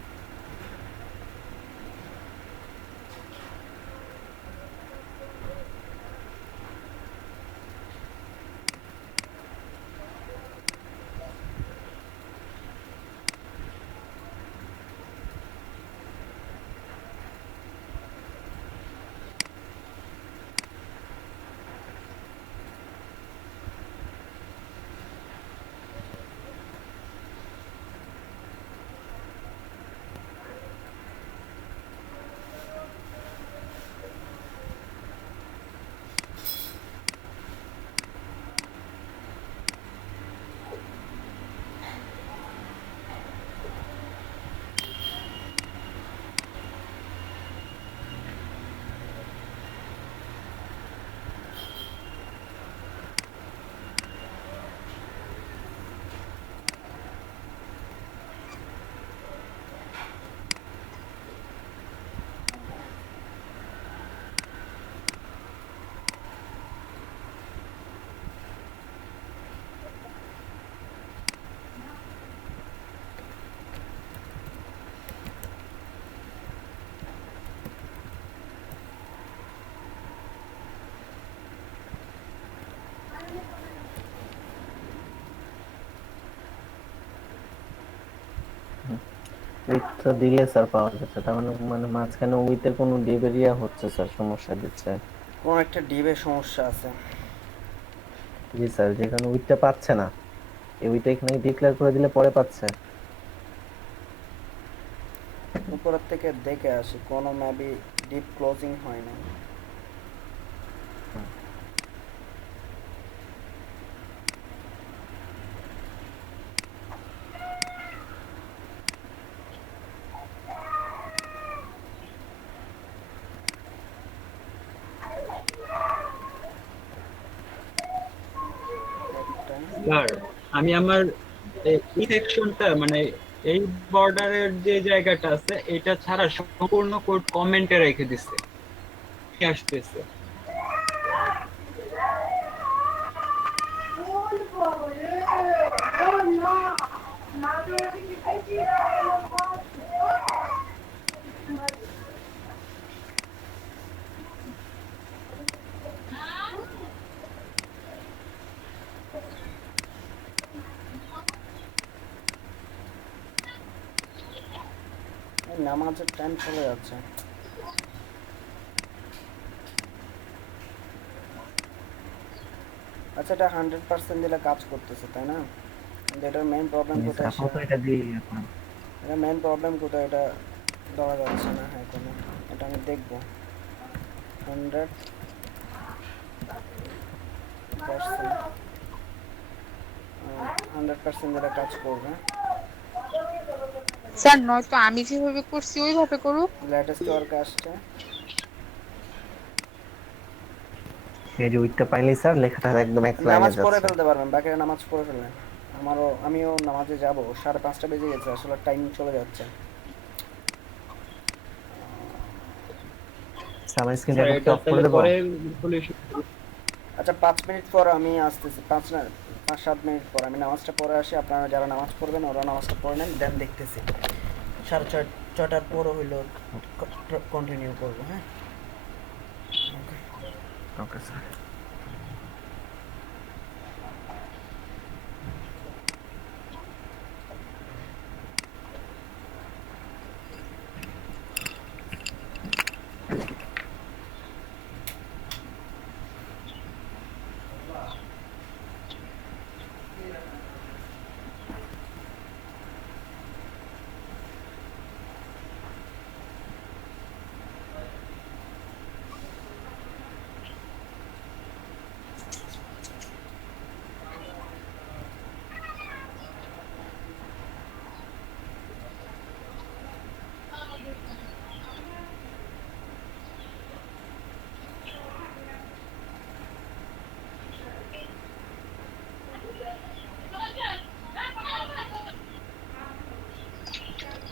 তো দিলে স্যার পাওয়া যাচ্ছে, তার মানে মাঝখানে উইথের কোনো ডিভেরিয়া হচ্ছে স্যার, সমস্যা দিচ্ছে। কোন একটা ডিবে সমস্যা আছে। জি স্যার, যেখানে উইথটা পাচ্ছে না, এই উইথটা এখানে ডিক্লেয়ার করে দিলে পরে পাচ্ছে। উপরের থেকে দেখে আসি কোনো মেবি ডিপ ক্লোজিং হয় না। একটা স্যার আমি আমার এই সেকশনটা মানে এই বর্ডারের যে জায়গাটা আছে এটা ছাড়া সম্পূর্ণ কোড কমেন্টে রেখে দিছে, কি আসতেছে। এই নামাজের টাইম চলে যাচ্ছে। আচ্ছা, এটা 100% দিলে কাজ করতেছে তাই না? কিন্তু এটার মেইন প্রবলেম জি স্যার, কোথায়? আপাতত এটা দিই এখন। এটা মেইন প্রবলেম কোথায়, এটা ধরা যাচ্ছে না এখনো। এটা আমি দেখবো। 100% দিলে কাজ করবে। স্যার নয়তো আমি যেভাবে করছি ওইভাবে করুক। লেটেস্ট ওয়ার্ক আসছে। এই যে উইথটা পাইলেই স্যার লেখাটা একদম এক লাইনে নামাজ পড়ে যাচ্ছে। ফেলতে পারবেন, বাকিরা নামাজ পড়ে ফেলবেন। আমিও নামাজে যাব, 5:30 বেজে গেছে, আসলে টাইম চলে যাচ্ছে। স্যার আমার স্ক্রিন স্যার রেকর্ড এটা অফ করে তাহলে দেবো? পরে সলিউশন। আচ্ছা, 5 মিনিট পর আমি আসতেছি, 5-7 মিনিট পর আমি নামাজটা পড়ে আসি। আপনারা যারা নামাজ পড়বেন ওরা নামাজটা পড়ে নেন, দেন দেখতেছি 6:30টার পরও হইলো কন্টিনিউ করবো। হ্যাঁ, ওকে স্যার।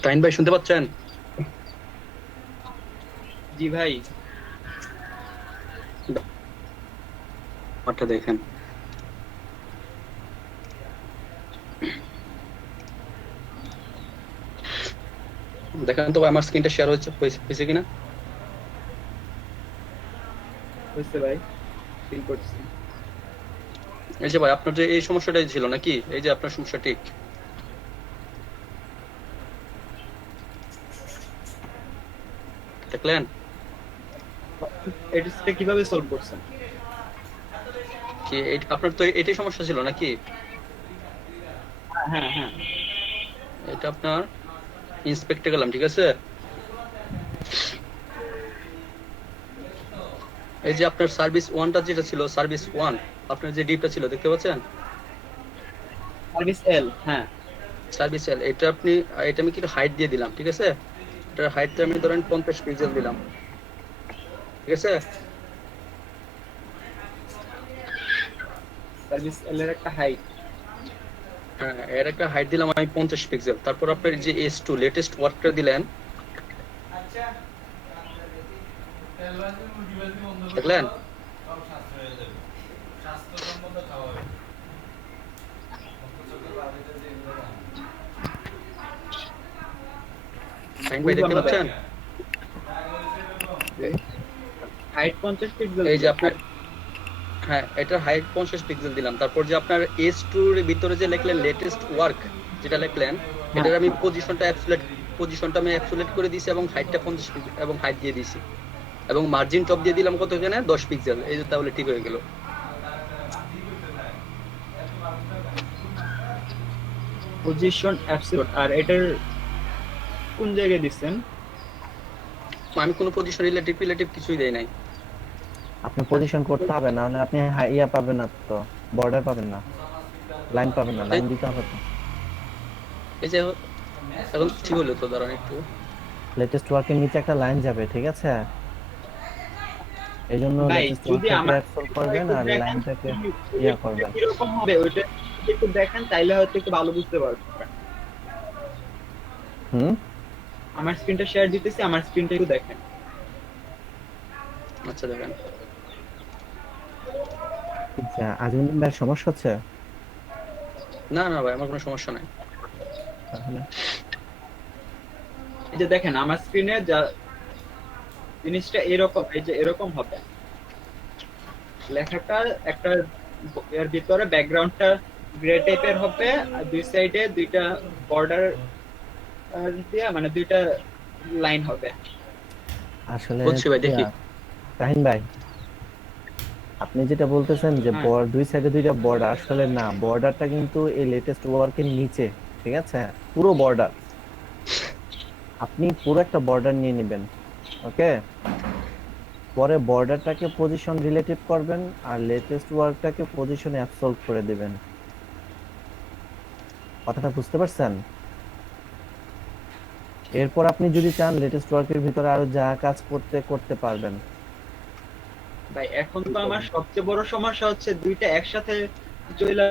তাইন ভাই শুনতে পাচ্ছেন? জি ভাই। আমারটা দেখেন। দেখেন তো ভাই আমার স্ক্রিনটা শেয়ার হয়েছে কিনা? বুঝতে ভাই, ফিল করছি। এই যে ভাই আপনার যে এই সমস্যাটাই ছিল নাকি? এই যে আপনার সমস্যা ঠিক দেখলেন? এটা কিভাবে সলভ করছেন? কি আপনার তো এটাই সমস্যা ছিল নাকি? হ্যাঁ হ্যাঁ। এটা আপনার ইন্সপেক্টে গেলাম, ঠিক আছে? এই যে আপনার সার্ভিস 1টা যেটা ছিল, সার্ভিস 1 আপনার যে ডিপটা ছিল দেখতে পাচ্ছেন? সার্ভিস এল, হ্যাঁ সার্ভিস এল, এটা আমি কি হাইট দিয়ে দিলাম, ঠিক আছে? এটার হাইটটা আমি ধরেন 50 পিক্সেল দিলাম, ঠিক আছে? সার্ভিস এল এর একটা হাইট, হ্যাঁ এর একটা হাইট দিলাম আমি 50 পিক্সেল। তারপর আপনার যে S2 লেটেস্ট ওয়ার্কটা দিলেন, দেখলেন? সাইন ভাই দেখতে পাচ্ছেন? Height 50 pixel. এই যে আপনার, হ্যাঁ এটার হাইট 50 পিক্সেল দিলাম। তারপর যে আপনার S2 এর ভিতরে যে লিখলেন লেটেস্ট ওয়ার্ক যেটা লিখলেন, এটার আমি পজিশনটা অ্যাবসলিউট পজিশনটা আমি অ্যাবসোলিউট করে দিয়েছি এবং হাইটটা 50 পিক্সেল এবং হাইট দিয়ে দিয়েছি এবং মার্জিন টপ দিয়ে দিলাম কত এখানে 10 পিক্সেল। এই যে তাহলে ঠিক হয়ে গেল। Position absolute. আর এটার কোন জায়গায় দিচ্ছেন? আমি কোনো পজিশন রিলেটিভ কিছুই দেই নাই। আপনি পজিশন করতে হবে, না হলে আপনি ইয়া পাবেন না, তো বর্ডার পাবেন না, লাইন পাবেন না, লাইন দিতে হবে তো। এই যে এখন ঠিক হলো তো, দাঁড়ান একটু। লেটেস্ট ওয়ার্কের নিচে একটা লাইন যাবে, ঠিক আছে? এই জন্য ভাই লেটেস্ট যদি ওয়ার্কটাকে আমার অ্যাবসর্ব করবেন আর লাইনটাকে ইয়া করবেন। কিরকম হবে ওইটা যদি একটু দেখেন তাইলে হয়তো একটু ভালো বুঝতে পারবেন। আমার স্ক্রিনটা শেয়ার দিতেছি, আমার স্ক্রিনটা একটু দেখেন। আচ্ছা দেখেন। আচ্ছা, আজমিন ভাই সমস্যা হচ্ছে? না না ভাই, আমার কোনো সমস্যা নাই। তাহলে এই যে দেখেন আমার স্ক্রিনে যা জিনিসটা এরকম, এই যে এরকম হবে লেখাটা, একটা এর ভিতরে ব্যাকগ্রাউন্ডটা গ্রে টাইপের হবে আর দুই সাইডে দুইটা বর্ডার দিয়ে মানে দুইটা লাইন হবে। আসলে বুঝছি ভাই, দেখি। তাহিন ভাই, আপনি যেটা বলতেছেন যে দুই সাইডে দুইটা বর্ডার, আসলে না, বর্ডারটা কিন্তু এই লেটেস্ট ওয়ার্কের নিচে, ঠিক আছে? পুরো বর্ডার, আপনি পুরো একটা বর্ডার নিয়ে নেবেন, ওকে? পরে বর্ডারটাকে পজিশন রিলেটিভ করবেন আর লেটেস্ট ওয়ার্কটাকে পজিশনে অ্যাবসর্ব করে দিবেন। কথাটা বুঝতে পারছেন? এরপর আপনি যদি চান লেটেস্ট ওয়ার্কের ভিতরে আরো যা কাজ করতে পারবেন। ভাই এখন তো আমার সবচেয়ে বড় সমস্যা হচ্ছে দুইটা একসাথে চলে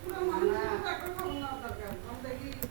পুরো মানুষ একটা খাওয়া দরকার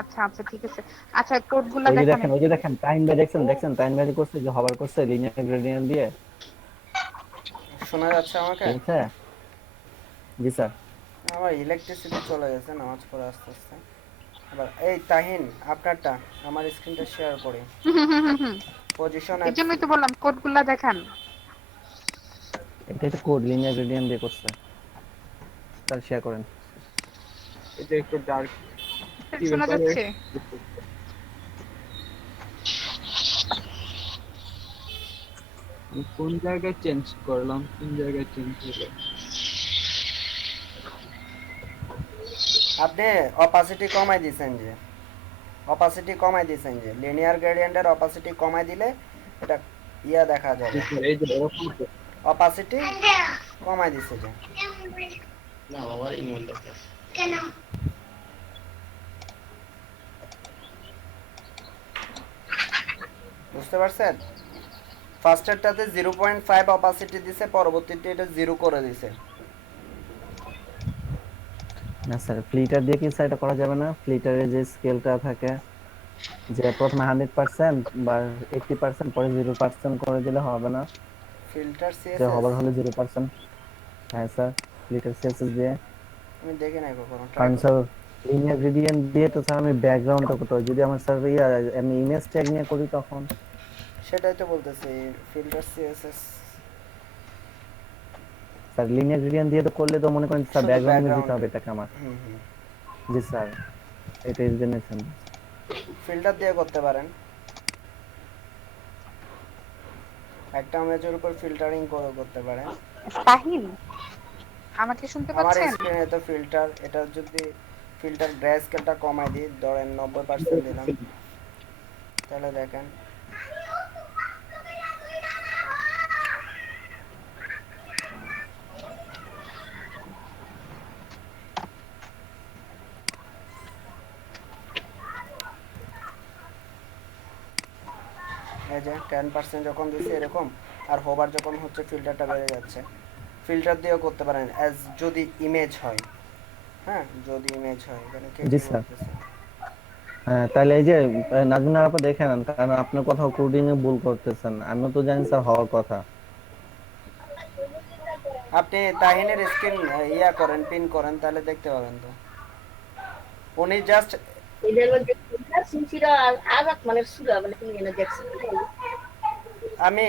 আচ্ছা আচ্ছা ঠিক আছে। আচ্ছা কোডগুলো ওই যে দেখান দেখেন, ওই একটু। যে দেখেন টাইম বাই দেখছেন টাইম বাই করছে, যে হবার করছে লিনিয়ার গ্রেডিয়েন্ট দিয়ে, শোনা যাচ্ছে আমাকে? ঠিক আছে? জি স্যার। আমার ইলেকট্রিসিটি চলে গেছে, নামাজ পড়ে আস্তে আস্তে। এবার এই তাহিন, আপনারটা আমার স্ক্রিনটা শেয়ার করি। হুম। পজিশন এই জন্যই তো বললাম কোডগুলো দেখান। এটা কোড লিনিয়ার গ্রেডিয়েন্ট দিয়ে করছে স্যার, শেয়ার করেন। এটা একটু ডার্ক কি শোনা ব্যাপারে? যাচ্ছে? আমি কোন জায়গায় চেঞ্জ করলাম, কোন জায়গায় চেঞ্জ হলো? আপনি অপাসিটি কমাই দিয়েছেন যে, অপাসিটি কমাই দিয়েছেন যে লিনিয়ার গ্রেডিয়েন্টের অপাসিটি কমাই দিলে এটা ইয়া দেখা যাবে। এই যে এরকম তো। অপাসিটি কমাই দিছে যে। না বাবা ইমোনটা বুঝতে পারছেন? ফার্স্টেরটাতে 0.5 অপাসিটি দিছে, পরবর্তীতে এটা 0 করে দিছে। না স্যার, ফ্লিটার দিয়ে কি স্যার এটা করা যাবে না? ফ্লিটারে যে স্কেলটা থাকে, যে প্রথমে 100% বা 80% পরে 0% করে দিলে হবে না? ফিল্টার যে সিএসএস হবার হলে 0%। হ্যাঁ স্যার, ফ্লিটার সিএসএস দিয়ে। আমি দেখি নাই কখনো, ট্রাই কারণ করি। স্যার লিনিয়ার গ্রেডিয়েন্ট দিয়ে তো স্যার আমি ব্যাকগ্রাউন্ডটা করতে হয়, যদি আমার স্যার আমি ইমেজ ট্যাগ নিয়ে করি তখন। সেটাই তো বলতেছি, filter CSS sir linear gradient দিয়ে তো করলে তো মনে করেন স্যার শুধু ব্যাকগ্রাউন্ড ইমেজ দিতে ব্যাকগ্রাউন্ড। হবে এটাকে আমার। হুম হুম। জি স্যার, এটা ইজ দ্য নেশন। ফিল্টার দিয়ে করতে পারেন, একটা ইমেজের উপর ফিল্টারিং করে করতে পারেন। তাহিন আমাকে শুনতে আমার পাচ্ছেন? স্ক্রিনে তো ফিল্টার, এটা যদি ফিল্টার গ্রে স্কেলটা কমাই দিই, ধরেন 90% দিলাম, তাহলে দেখেন এই যে 10% যখন দিছে এরকম, আর হোভার যখন হচ্ছে ফিল্টারটা বেড়ে যাচ্ছে। ফিল্টার দিয়েও করতে পারেন অ্যাজ যদি ইমেজ হয়। হ্যাঁ, যদি ইমেজ হয়, এখানে কে জি কি স্যার। বলতেছে? হ্যাঁ, তাহলে এই যে নাজমুল আপা দেখে নেন, কারণ আপনার কোথাও কোডিং এ ভুল করতেছেন, আমিও তো জানি স্যার হওয়ার কথা। আপনি তাহিনের স্ক্রিন ইয়া করেন, পিন করেন, তাহলে দেখতে পাবেন তো। উনি জাস্ট আমি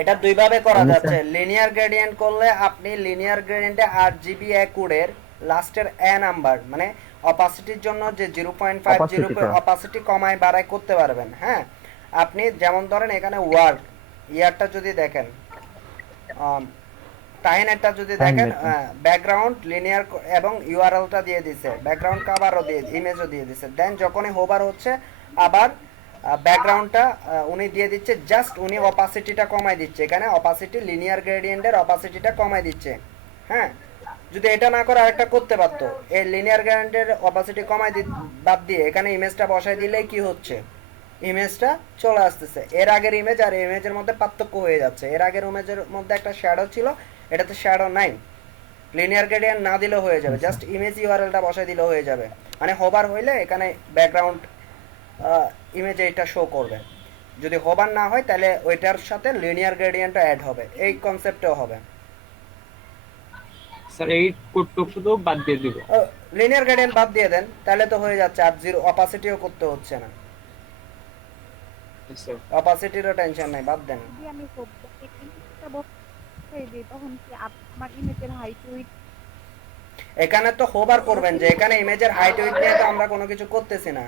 এটা দুই ভাবে করা উনি যাচ্ছে। স্যার লিনিয়ার গ্রেডিয়েন্ট করলে আপনি লিনিয়ার গ্রেডিয়েন্টে 8 GB কোডের লাস্টের এ নাম্বার, মানে অপাসিটির জন্য যে 0.50 অপারচুনিটিটা। অপাসিটি কমায় বাড়ায় করতে পারবেন। হ্যাঁ, আপনি যেমন ধরেন এখানে ওয়ার্ড ইয়ারটা যদি দেখেন, টাইনেরটা যদি দেখেন, ব্যাকগ্রাউন্ড লিনিয়ার এবং ইউআরএলটা দিয়ে দিছে, ব্যাকগ্রাউন্ড কভারও দিয়ে ইমেজও দিয়ে দিছে। দেন যখনই হোভার হচ্ছে আবার ব্যাকগ্রাউন্ডটা উনি দিয়ে দিচ্ছে, জাস্ট উনি অপাসিটিটা কমাই দিচ্ছে, এখানে অপাসিটি লিনিয়ার গ্রেডিয়েন্টের অপাসিটিটা কমাই দিচ্ছে। হ্যাঁ, যদি এটা না করে আরেকটা করতে পারতো, এই লিনিয়ার গ্রেডিয়েন্টের অপাসিটি কমাই বাদ দিয়ে এখানে ইমেজটা বসাই দিলেই কি হচ্ছে, ইমেজটা চলে আসতেছে। এর আগের ইমেজ আর এই ইমেজের মধ্যে পার্থক্য হয়ে যাচ্ছে। এর আগের ইমেজের মধ্যে একটা শ্যাডো ছিল, এটাতে শ্যাডো নাই। লিনিয়ার গ্রেডিয়েন্ট না দিলেও হয়ে যাবে, জাস্ট ইমেজ ইউআরএলটা বসাই দিলেও হয়ে যাবে। মানে হোভার হইলে এখানে ব্যাকগ্রাউন্ড ইমেজে এটা শো করবে। যদি হোভার না হয় তাহলে ওইটার সাথে লিনিয়ার গ্রেডিয়েন্টটা অ্যাড হবে, এই কনসেপ্টেও হবে। স্যার এই কোডটুকু তো বাদ দিয়ে দিব। লিনিয়ার গ্রেডিয়েন্ট বাদ দিয়ে দেন, তাহলে তো হয়ে যাচ্ছে, আর জিরো অপাসিটিও করতে হচ্ছে না। স্যার অপাসিটিরও টেনশন নাই, বাদ দেন। যদি আমি ইমেজটা বসাই দিই তখন কি আমার ইমেজের হাইট উইথ? এখানে তো হোভার করবেন, যে এখানে ইমেজের হাইট উইথ নিয়ে তো আমরা কোনো কিছু করতেছি না।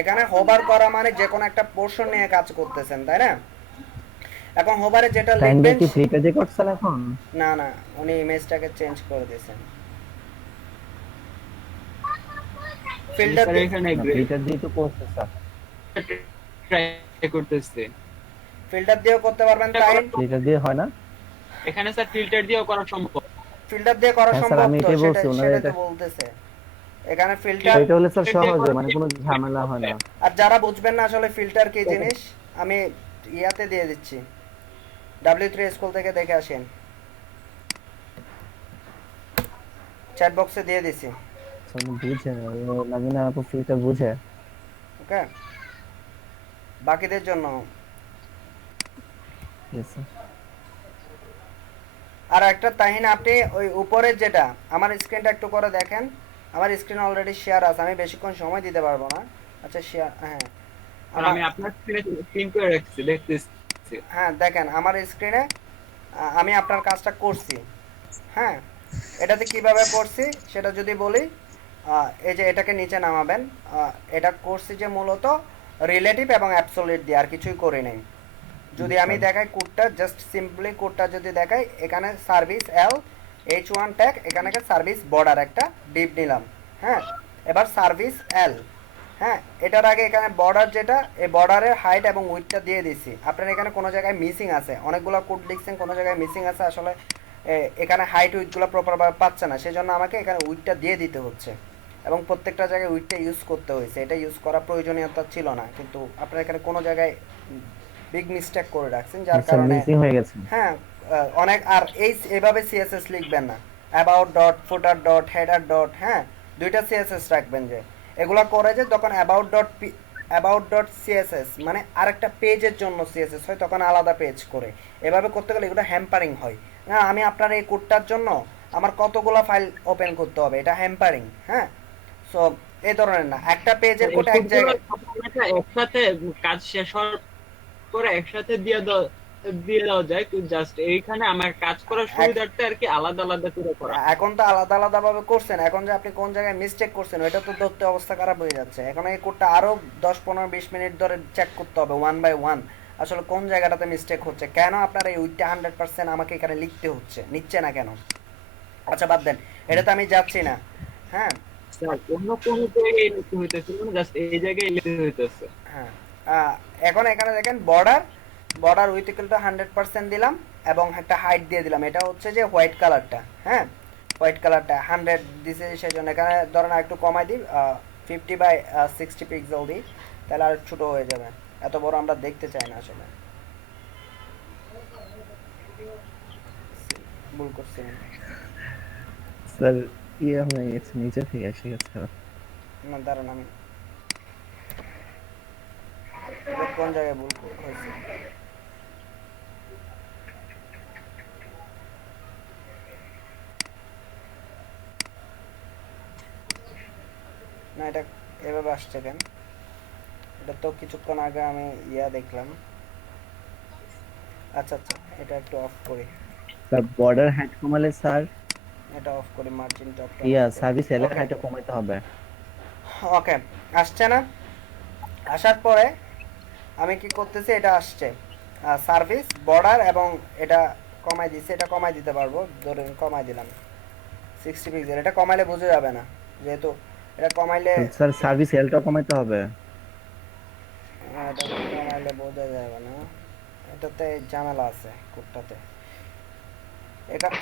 এখানে হোভার করা মানে যে কোনো একটা পোর্শন নিয়ে কাজ করতেছেন, তাই না? এখন হোভারে যেটা টাইম লিখবেন, কি ফ্লিটার দিয়ে করছেন এখন? না না, উনি ইমেজটাকে চেঞ্জ করে দিয়েছেন। ফিল্টার স্যার এখানে ফ্লিটার দিয়ে তো করছে স্যার। ট্রাই করতেছে। ফিল্টার দিয়েও করতে পারবেন, তাই ফ্লিটার দিয়ে হয় না? এখানে স্যার ফিল্টার দিয়েও করা সম্ভব। ফিল্টার দিয়ে করা হ্যাঁ স্যার, সম্ভব আমি তো, এটাই সেটা বলছি, ওনারা সেটাই তো এটা বলতেছে। এখানে ফিল্টার, এটা হলে স্যার সহজ হয়, মানে কোনো ঝামেলা হয় না। আর যারা বুঝবেন না আসলে ফিল্টার কি জিনিস, আমি ইয়াতে দিয়ে দিচ্ছি, W3 স্কুল থেকে দেখে আসেন, চ্যাট বক্সে দিয়ে দিছি। বুঝে লামিনা আপু ফিল্টার বুঝে। ওকে, বাকিদের জন্য। Yes, sir. আর একটা তাহিন, আপনি ওই উপরের যেটা, আমার স্ক্রিনটা একটু করে দেখেন। আমার স্ক্রিন অলরেডি শেয়ার আছে, আমি বেশিক্ষণ সময় দিতে পারবো না। আচ্ছা শেয়ার, হ্যাঁ আর আমার, আমি আপনার স্ক্রিনে ক্লিন করে রাখছি, দেখতেছি। হ্যাঁ দেখেন আমার স্ক্রিনে আমি আপনার কাজটা করছি। হ্যাঁ, এটাতে কিভাবে করছি সেটা যদি বলি, এই যে এটাকে নিচে নামাবেন। এটা করছি যে মূলত রিলেটিভ এবং অ্যাবসলিউট দিয়ে, আর কিছুই করি নাই। যদি আমি দেখাই কোডটা, জাস্ট সিম্পলি কোডটা যদি দেখাই, এখানে সার্ভিস এল H1 ট্যাগ, এখানে সার্ভিস বর্ডার একটা ডিপ নিলাম। হ্যাঁ, এবার সার্ভিস এল, হ্যাঁ এটার আগে এখানে বর্ডার যেটা, এই বর্ডারের হাইট এবং উইডথটা দিয়ে দিছি। আপনার এখানে কোনো জায়গায় মিসিং আছে, অনেকগুলো কোড লিখছেন, কোনো জায়গায় মিসিং আছে, আসলে এখানে হাইট উইডথগুলো প্রপারভাবে পাচ্ছে না, সেই জন্য আমাকে এখানে উইডথটা দিয়ে দিতে হচ্ছে, এবং প্রত্যেকটা জায়গায় উইডথটা ইউজ করতে হয়েছে। এটা ইউজ করা প্রয়োজনীয়তা ছিল না, কিন্তু আপনার এখানে কোনো জায়গায় বিগ মিস্টেক করে রাখছেন, যার আচ্ছা, কারণে মিসিং হয়ে গেছে। হ্যাঁ অনেক। আর এভাবে সিএসএস লিখবেন না, about dot, footer dot, header dot, হ্যাঁ দুইটা সিএসএস রাখবেন। যে এগুলা করে যে তখন অ্যাবাউট ডট সিএসএস মানে আরেকটা পেজের জন্য সিএসএস হয়, তখন আলাদা পেজ করে। এভাবে করতে গেলে এগুলো হ্যাম্পারিং হয়। না, আমি আপনার এই কোডটার জন্য আমার কতগুলো ফাইল ওপেন করতে হবে, এটা হ্যাম্পারিং। হ্যাঁ, সো এই ধরনের না, একটা পেজের কোড এক জায়গায়। একসাথে কাজ শেষ হওয়ার পরে একসাথে দিয়ে দেওয়া যায়, কিন্তু জাস্ট এইখানে আমার কাজ করার সুবিধার্থে আর কি আলাদা আলাদা করে করা। এখন তো আলাদা আলাদা ভাবে করছেন, এখন যে আপনি কোন জায়গায় মিস্টেক করছেন ওইটা তো ধরতে অবস্থা খারাপ হয়ে যাচ্ছে। এখন এই কোডটা আরো 10-15-20 মিনিট ধরে চেক করতে হবে ওয়ান বাই ওয়ান, আসলে কোন জায়গাটাতে মিস্টেক হচ্ছে, কেন আপনার এই উইডটা 100% আমাকে এখানে লিখতে হচ্ছে, নিচ্ছে না কেন। আচ্ছা বাদ দেন, এটাতে আমি যাচ্ছি না। হ্যাঁ স্যার অন্য কোন জায়গায় লিখতে হইতেছিল না, জাস্ট এই জায়গায় লিখতে হইতেছে। হ্যাঁ, এখন এখানে দেখেন বর্ডার উইথ ইকুয়াল টু 100% দিলাম, এবং একটা হাইট দিয়ে দিলাম। এটা হচ্ছে যে হোয়াইট কালারটা, হ্যাঁ হোয়াইট কালারটা 100 দিছে, সেই জন্য এখানে ধরেন একটু কমাই দিই, 50/60 পিক্সেল দিই, তাহলে আর ছোট হয়ে যাবে, এত বড় আমরা দেখতে চাই না আসলে। ভুল করছি স্যার ইয়ে হয়ে গেছে, নিচে থেকে এসে গেছে। না, দাঁড়ান আমি এটা কোন জায়গায় ভুল হয়েছে। না, এটা এভাবে আসছে কেন? এটা তো কিছুক্ষণ আগে আমি দেখলাম। আচ্ছা আচ্ছা, এটা একটু অফ করি, স্যার বর্ডার হাইট কমালে স্যার এটা অফ করি, মার্জিনটা অফ সার্ভিস এলের হাইটটা কমাতে হবে। ওকে, আসছে না? আসার পরে আমি কি করতেছি, এটা আসছে সার্ভিস বর্ডার, এবং এটা কমাই দিচ্ছে, এটা কমাই দিতে পারবো, ধরুন কমাই দিলাম 60 পিক্সেল। এটা কমাইলে বোঝা যাবে না, যেহেতু এটা কমাইলে স্যার সার্ভিস এলটা কমাতে হবে। এটা কমাইলে বোঝা যাবে না, এটাতে ঝামেলা আছে কোডটাতে।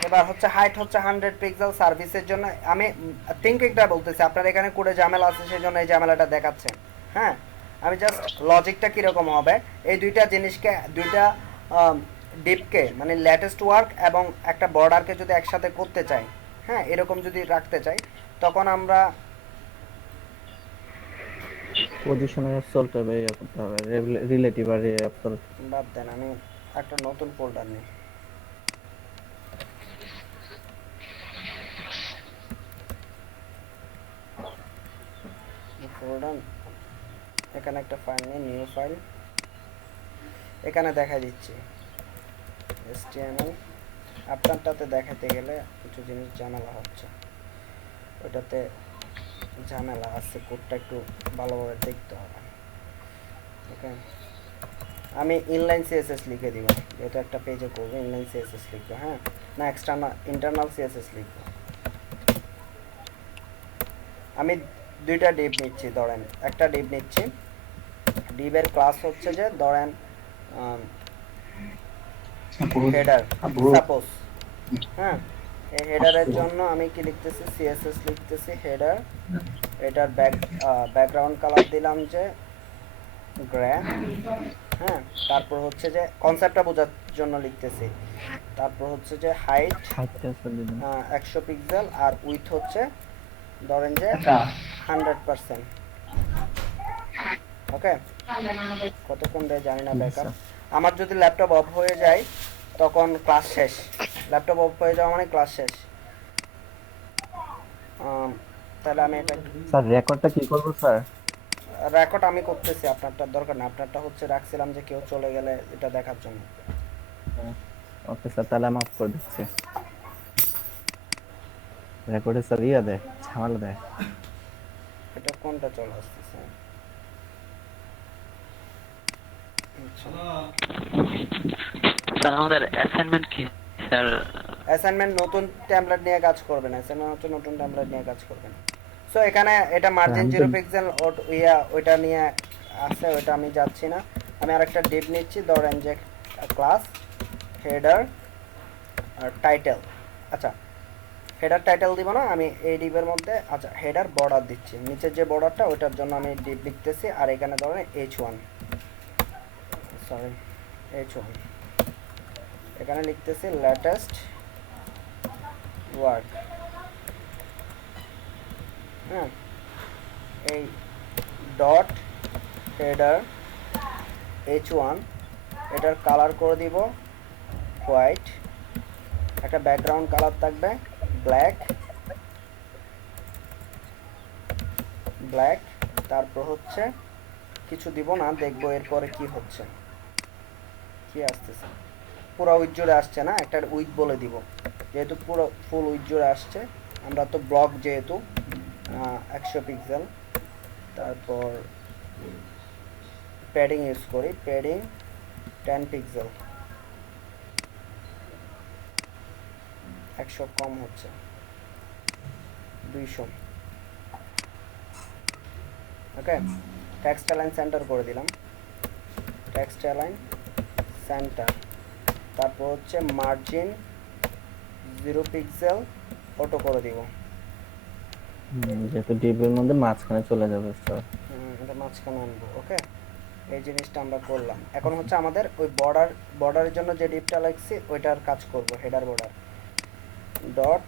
এবার হচ্ছে হাইট হচ্ছে 100 পিক্সেল সার্ভিসের জন্য। আমি থিঙ্কিংটা বলতেছি, আপনার এখানে কোডে ঝামেলা আছে, সেই জন্য এই ঝামেলাটা দেখাচ্ছে। হ্যাঁ, আমি জাস্ট লজিকটা কীরকম হবে, এই দুইটা জিনিসকে, দুইটা ডিপকে মানে লেটেস্ট ওয়ার্ক এবং একটা বর্ডারকে যদি একসাথে করতে চাই, হ্যাঁ এরকম যদি রাখতে চাই, তখন আমরা পজিশনের অ্যাবসল্ট হবে, ইয়ে করতে হবে, রিলেটিভ আর অ্যাবসল্ট। বাদ দেন, আমি একটা নতুন ফোল্ডার নিই। ফোল্ডার, এখানে একটা ফাইল নিই, নিউ ফাইল, এখানে দেখা দিচ্ছি HTML। আপনারটাতে দেখাতে গেলে কিছু জিনিস ঝামেলা হচ্ছে, ওইটাতে ঝামেলা আছে, কোডটা একটু ভালোভাবে দেখতে হবে। ওকে, আমি ইনলাইন সিএসএস লিখে দিব, যেহেতু একটা পেজে করবো ইনলাইন সিএসএস লিখবো। হ্যাঁ, না ইন্টারনাল সিএসএস লিখবো। আমি দুইটা ডিপ নিচ্ছি, ধরেন একটা ডিপ নিচ্ছি, ডিপের ক্লাস হচ্ছে যে ধরেন হেডার সাপোজ। হ্যাঁ, এই হেডারের জন্য আমি কি লিখতেছি, সিএসএস লিখতেছি হেডার, এটার ব্যাকগ্রাউন্ড কালার দিলাম যে গ্রে। হ্যাঁ, তারপর হচ্ছে যে কনসেপ্টটা বোঝার জন্য লিখতেছি, তারপর হচ্ছে যে হাইট 100 পিক্সেল, আর উইথ হচ্ছে ধরেন যে 100%। ওকে, কতক্ষণ দেয় জানি না ব্যাকআপ। আমার যদি ল্যাপটপ অফ হয়ে যায় তখন ক্লাস শেষ। ল্যাপটপ অফ হয়ে যাওয়া মানে ক্লাস শেষ। তাহলে আমি এটা স্যার রেকর্ডটা কি করবো স্যার? রেকর্ড আমি করতেছি, আপনারটার দরকার না। আপনারটা হচ্ছে রাখছিলাম যে কেউ চলে গেলে এটা দেখার জন্য। ওকে স্যার, তাহলে আমি অফ করে দিচ্ছি। রেকর্ডে স্যার দেয়, ঝামেলা দেয়। এটা কোনটা চলে আসতেছে? আচ্ছা, স্যার আমাদের অ্যাসাইনমেন্ট কি স্যার? অ্যাসাইনমেন্ট নতুন টেমপ্লেট নিয়ে কাজ করবেন। অ্যাসাইনমেন্ট হচ্ছে নতুন টেমপ্লেট নিয়ে কাজ করবেন। সো এখানে এটা মার্জিন আমি তো 0 পিক্সেল ওইটা নিয়ে আছে, ওইটা আমি যাচ্ছি না। আমি আরেকটা ডিপ নিচ্ছি, ধরেন যে ক্লাস হেডার আর টাইটেল। আচ্ছা, হেডার টাইটেল দিব না আমি এই ডিপের মধ্যে। আচ্ছা, হেডার বর্ডার দিচ্ছি, নিচের যে বর্ডারটা ওইটার জন্য আমি ডিপ লিখতেছি। আর এখানে ধরেন H1, সরি H1, এখানে লিখতেছি লেটেস্ট ওয়ার্ক। হ্যাঁ, এই ডট হেডার H1, এটার কালার করে দিব হোয়াইট, একটা ব্যাকগ্রাউন্ড কালার থাকবে ব্ল্যাক, তারপর হচ্ছে কিছু দিব না, দেখবো এরপরে কি হচ্ছে, কি আসতেছে। পুরো উইথ জুড়ে আসছে না, একটা উইথ বলে দিব, যেহেতু পুরো ফুল উইথ জুড়ে আসছে। আমরা তো ব্লক যেহেতু 100 পিক্সেল। তারপর প্যাডিং ইউজ করি, প্যাডিং 10 পিক্সেল, 100 কম হচ্ছে, 200। ওকে, টেক্সট অ্যালাইন সেন্টার করে দিলাম, টেক্সট অ্যালাইন সেন্টার। তারপর হচ্ছে মার্জিন 0 পিক্সেল অটো করে দিব। যেহেতু ডিপের মধ্যে মাঝখানে চলে যাবে স্যার। এটা মাঝখানে আনবো। ওকে, এই জিনিসটা আমরা করলাম। এখন হচ্ছে আমাদের ওই বর্ডারের জন্য যে ডিপটা লাগছে ওইটার কাজ করব। Header border dot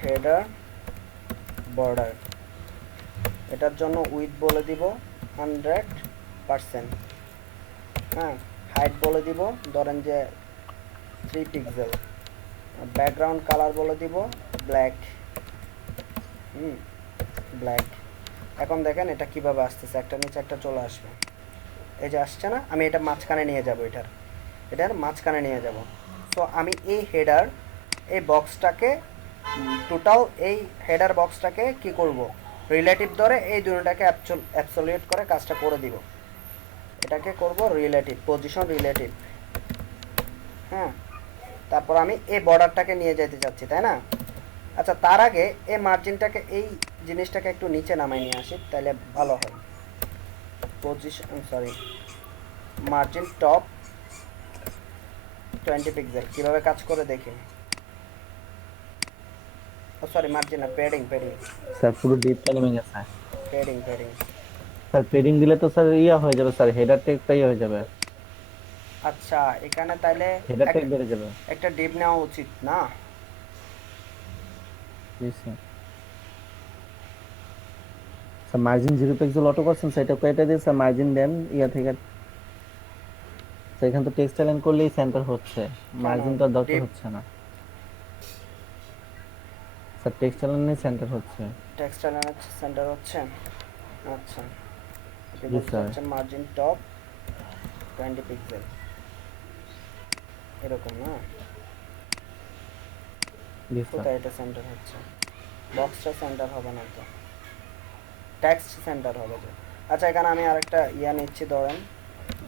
header border, এটার জন্য উইথ বলে দিব 100%। হ্যাঁ, হাইট বলে দিব ধরেন যে 3 পিক্সেল, ব্যাকগ্রাউন্ড কালার বলে দিব ব্ল্যাক। ব্ল্যাক। এখন দেখেন এটা কিভাবে আসতেছে, একটা নিচে একটা চলে আসবে, এই যে আসছে না। আমি এটা মাঝখানে নিয়ে যাব, এটার মাঝখানে নিয়ে যাব। সো আমি এই হেডার, এই বক্সটাকে টোটাল, এই হেডার বক্সটাকে কি করব, রিলেটিভ ধরে এই দুটোটাকে অ্যাবসলিউট করে কাজটা করে দিব। এটাকে করব রিলেটিভ, পজিশন রিলেটিভ। হ্যাঁ, তারপর আমি এই বর্ডারটাকে নিয়ে যেতে চাচ্ছি, তাই না? আচ্ছা, তার আগে এই মার্জিনটাকে, এই জিনিসটাকে একটু নিচে নামাই নিয়ে আসি, তাহলে ভালো হয়। Position, sorry, margin top 20 pixel. কিভাবে কাজ করে দেখি। ও সরি, মার্জিন না, প্যাডিং। স্যার পুরো ডিপটা নেমে গেছে। প্যাডিং। স্যার পেডিং দিলে তো স্যার হয়ে যাবে স্যার, হেডার টেকটাই হয়ে যাবে, আচ্ছা, এখানে তাইলে হেডার টেক বেড়ে যাবে। একটা ডিপ নেওয়া উচিত না? জি sir. Sir margin 0 pixel auto করছেন, সেটা কেটে দিয়ে স্যার মার্জিন দেন থেকে। সেখানে তো টেক্সট অ্যালাইন করলেই সেন্টার হচ্ছে, মার্জিনটা দরকার হচ্ছে না স্যার, টেক্সট অ্যালাইনে সেন্টার হচ্ছে। টেক্সট অ্যালাইন সেন্টার হচ্ছে। আচ্ছা, আপনি জি বলতে স্যার। চাচ্ছেন মার্জিন টপ 20 পিক্সেল, এরকম না? জি স্যার। কোথায় এটা সেন্টার হচ্ছে? বক্সটা সেন্টার হবে না তো, টেক্সট সেন্টার হবে তো। আচ্ছা, এখানে আমি আরেকটা নিচ্ছি, ধরেন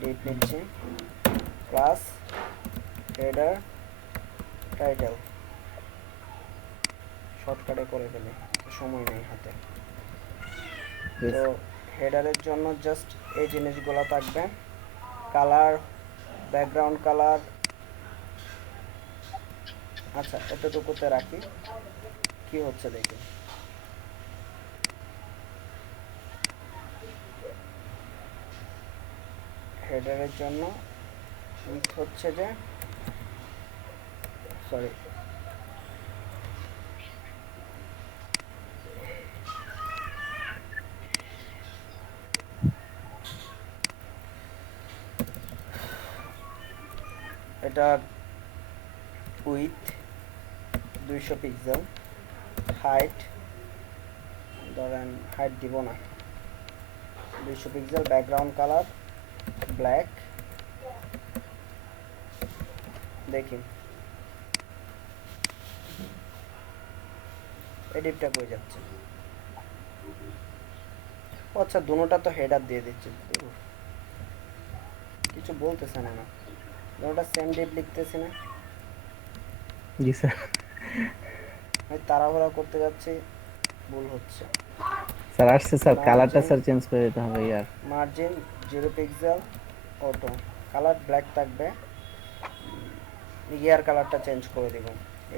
ডিপ নিচ্ছি, ক্লাস হেডার টাইটেল, শর্টকাটে করে ফেলি, সময় নেই হাতে। তো হেডারের জন্য জাস্ট এই জিনিসগুলো থাকবে, কালার, ব্যাকগ্রাউন্ড কালার। আচ্ছা, এতটুকুতে রাখি, কি হচ্ছে দেখি। হেডারের জন্য উইথ হচ্ছে যে, সরি, এটা উইথ 200 পিক্সেল, হাইট ধরেন হাইট দিব না, 200 পিক্সেল, ব্যাকগ্রাউন্ড কালার ব্ল্যাক। দেখি এডিটটা কই যাচ্ছে? আচ্ছা দুটোটা তো হেডার দিয়ে দিচ্ছে, কিছু বলতেছে না, দুটোটা সেম ডিপ লিখতেছি না, জি স্যার। আমি তাড়াহুড়া করতে যাচ্ছি, ভুল হচ্ছে। স্যার আসছে স্যার, কালারটা স্যার চেঞ্জ করে দিতে হবে ইয়ার। Margin 0 pixel, auto colour black থাকবে, ইয়ার কালারটা চেঞ্জ করে দিব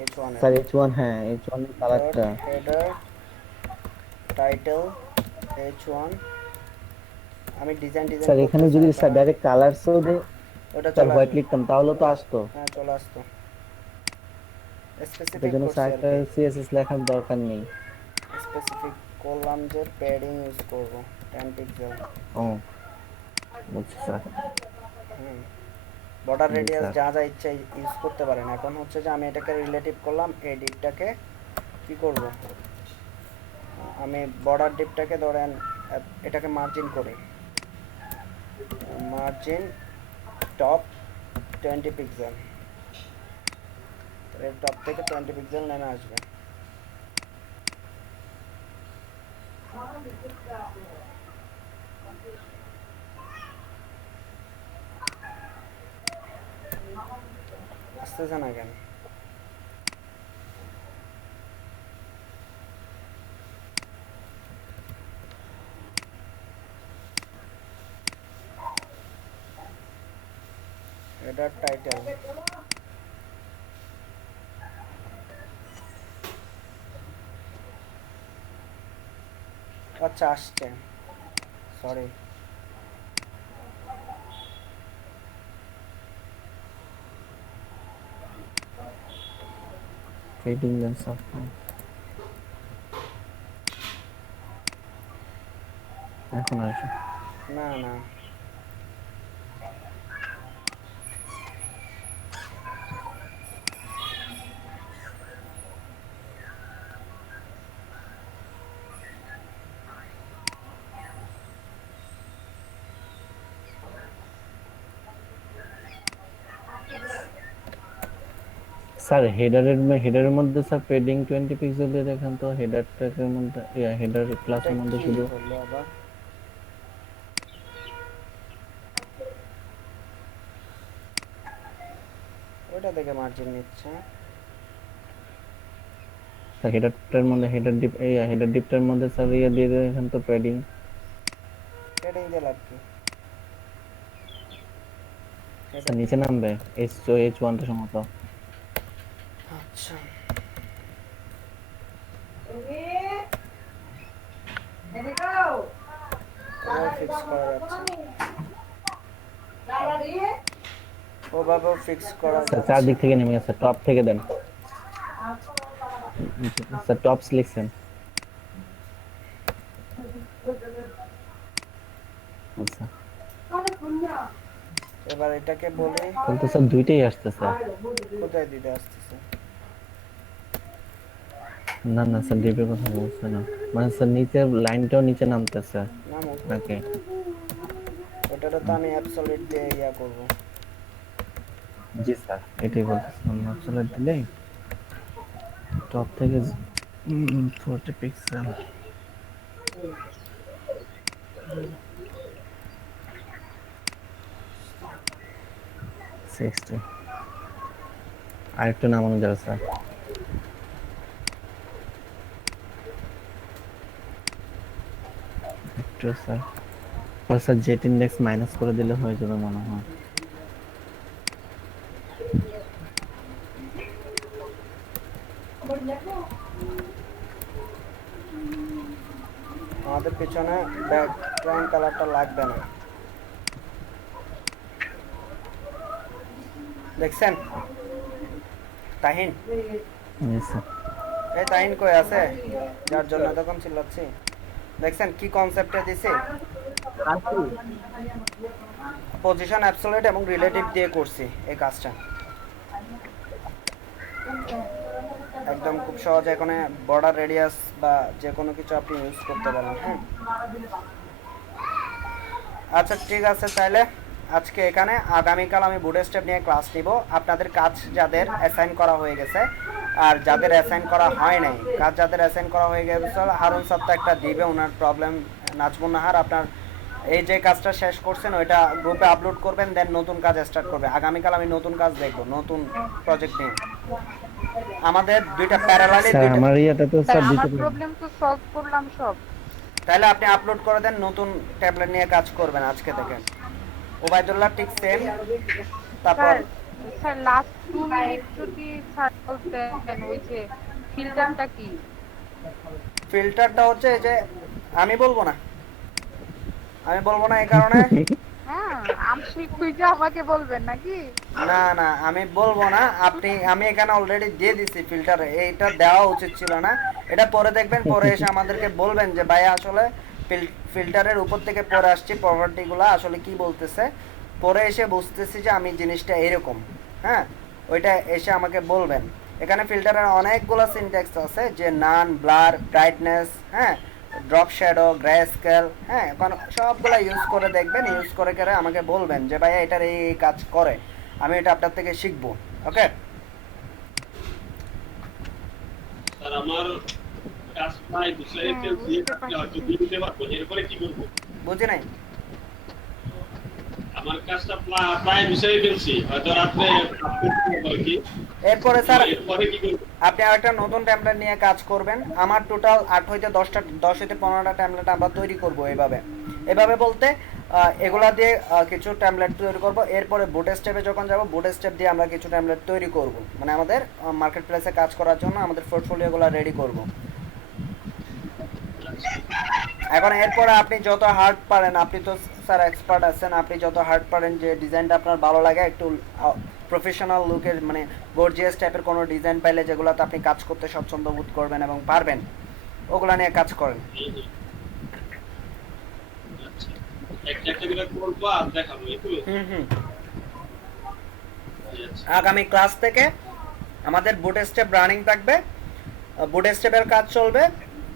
H1 এর। স্যার H1, হ্যাঁ H1 এর কালারটা। হেডার টাইটেল H1, আমি ডিজাইন স্যার এখানে যদি স্যার ডাইরেক্ট কালারসও দেই, ওটা স্যার চলে হোয়াইট আসবে, লিখতাম তাহলে তো আসতো। হ্যাঁ চলে আসতো। এর স্পেসিফিক জন্য করছি স্যার আর একটা কি, সিএসএস লেখার দরকার নেই। স্পেসিফিক করলাম যে প্যাডিং ইউজ করব 10 পিক্সেল। ও বুঝছি স্যার। বর্ডার জি রেডিয়াস স্যার। যা যা ইচ্ছা ইউজ করতে পারেন। এখন হচ্ছে যে আমি এটাকে রিলেটিভ করলাম, এই ডিপটাকে কি করব, আমি বর্ডার ডিপটাকে ধরেন এটাকে মার্জিন করি, মার্জিন টপ 20 পিক্সেল, এর টপ থেকে 20 পিক্সেল নেমে আসবে। আসতেছে না কেন? এটার টাইটেল আচ্ছা আসছে, সরি। ফেডিং লেন্স অফ, এখন আসে না না স্যার। হেডারের মধ্যে স্যার পেডিং 20 পিক্সেল দিয়ে দেখেন তো, হেডার ট্র্যাকের মধ্যে, হেডার ক্লাসের মধ্যে কি শুধু হলো আবার? ওইটা দেখে মার্জিন নিচ্ছে, হেডারটার মধ্যে হেডার ডিপটার মধ্যে স্যার দিয়ে দেখেন তো পেডিং। পেডিং দিয়ে লাভ কি? স্যার নিচে নামবে H1 টা সম্ভবত। আচ্ছা ফিক্স করা যাচ্ছে, ওভাবেও ফিক্স করা স্যার যাচ্ছে। চারদিক থেকে নেমে গেছে, টপ থেকে দেন স্যার, টপ সিলেকশন। আচ্ছা এবার এটাকে বলি, তাহলে তো স্যার দুইটাই আসতেছে। কোথায় দিতে আসতেছে? না না স্যার, ডিপের কথা বলছে না, মানে স্যার নিচের লাইনটাও নিচে নামতেছে নামো, নাকি? ওটারও তো আমি অ্যাবসলিউট দিয়ে ইয়া করব। জি স্যার, এটাই বলতেছিলাম, অ্যাবসলিউট দিলেই টপ থেকে 40 পিক্সেল। 60 আরেকটু নামানো যাবে স্যার। একটু sir, sir jet index minus করে দিলে হয়ে যাবে মনে হয়। আমাদের পিছনে ব্যাকগ্রাউন্ড কালারটা লাগবে না, দেখছেন তাহিন? এই তাহিন কই আছে, যার জন্য তখন চিল্লাচ্ছি? দেখছেন কি কনসেপ্টে দিছে? পজিশন অ্যাবসলিউট এবং রিলেটিভ দিয়ে করছি এই কাজটা। একদম খুব সহজে এখানে বর্ডার রেডিয়াস বা যে কোনো কিছু আপনি ইউজ করতে পারেন। হ্যাঁ, আচ্ছা ঠিক আছে, তাহলে আজকে এখানে, আগামীকাল আমি বুটস্ট্র্যাপ নিয়ে ক্লাস নিব। আপনাদের কাজ যাদের অ্যাসাইন করা হয়ে গেছে আর যাদের অ্যাসাইন করা হয় নাই, কাজ যাদের অ্যাসাইন করা হয়ে গেছে, হারুন স্যার তো একটা দিবে, ওনার প্রবলেম। নাজমুন নাহার, আপনার এই যে কাজটা শেষ করছেন ওইটা গ্রুপে আপলোড করবেন, দেন নতুন কাজ স্টার্ট করবে। আগামীকাল আমি নতুন কাজ দেখব, নতুন প্রজেক্ট নিয়ে। আমাদের দুইটা প্যারালালি স্যার আমার ইয়েটা তো স্যার স্যার আমার দিতে প্রবলেম তো সলভ করলাম সব। তাহলে আপনি আপলোড করে দেন, নতুন ট্যাবলেট নিয়ে কাজ করবেন আজকে থেকে। ওবায়দুল্লাহ ঠিক সেম। তারপর স্যার লাস্ট 2 মিনিট যদি স্যার বলতেন ওই যে ফিল্টারটা কি? ফিল্টারটা হচ্ছে এই যে, আমি বলবো না এই কারণে। হ্যাঁ, আমশি খুঁজে আমাকে বলবেন নাকি? না না, আমি বলবো না। আমি এখানে অলরেডি দিয়ে দিছি ফিল্টার, এইটা দেওয়া উচিত ছিল না। এটা পরে দেখবেন, পরে এসে আমাদেরকে বলবেন যে ভাই আসলে ফিল্টারের উপর থেকে পরে আসছি, প্রপার্টিগুলো আসলে কি বলতেছে, পরে এসে বুঝতেছি যে আমি জিনিসটা এরকম। হ্যাঁ, ওইটা এসে আমাকে বলবেন। এখানে ফিল্টারের অনেকগুলো সিনট্যাক্স আছে, যে নান, ব্লার, ব্রাইটনেস, হ্যাঁ, ড্রপ শ্যাডো, গ্রে স্কেল, হ্যাঁ, এখন সবগুলো ইউজ করে দেখবেন, ইউজ করে করে আমাকে বলবেন যে ভাইয়া এটার এই কাজ করে, আমি এটা আপনার থেকে শিখবো। ওকে স্যার আমার কাজ প্রায় 200 ফেলছি, হয়তো দিতে পারবো, এরপরে কি করবো? বুঝি নাই। আমার কাজটা প্রায় 200 ফেলছি, হয়তো রাত্রে কি এরপরে স্যার এরপরে কি করবো? আপনি আরেকটা নতুন ট্যাবলেট নিয়ে কাজ করবেন। আমার টোটাল 8 হইতে 10 হইতে 15টা ট্যাবলেট আমরা তৈরি করব। এভাবে বলতে এগুলা দিয়ে কিছু ট্যাবলেট তৈরি করব। এরপরে বুটস্ট্র্যাপে যখন যাব, বুটস্ট্র্যাপ দিয়ে আমরা কিছু ট্যাবলেট তৈরি করব, মানে আমাদের মার্কেট প্লেসে কাজ করার জন্য আমাদের পোর্টফোলিওগুলো রেডি করব। এখন এরপরে আপনি যত হার্ড পারেন, আপনি তো স্যার এক্সপার্ট আছেন, আপনি যত হার্ড পারেন, যে ডিজাইনটা আপনার ভালো লাগে, একটু প্রফেশনাল লুকের, মানে গর্জিয়াস টাইপের কোনো ডিজাইন পাইলে যেগুলোতে আপনি কাজ করতে স্বচ্ছন্দ বোধ করবেন এবং পারবেন, ওগুলা নিয়ে কাজ করেন। একটা একটা করে করবো আর দেখাবো, এই তো। আগামী ক্লাস থেকে আমাদের বুটস্ট্র্যাপ রানিং থাকবে, বুটস্ট্র্যাপের কাজ চলবে,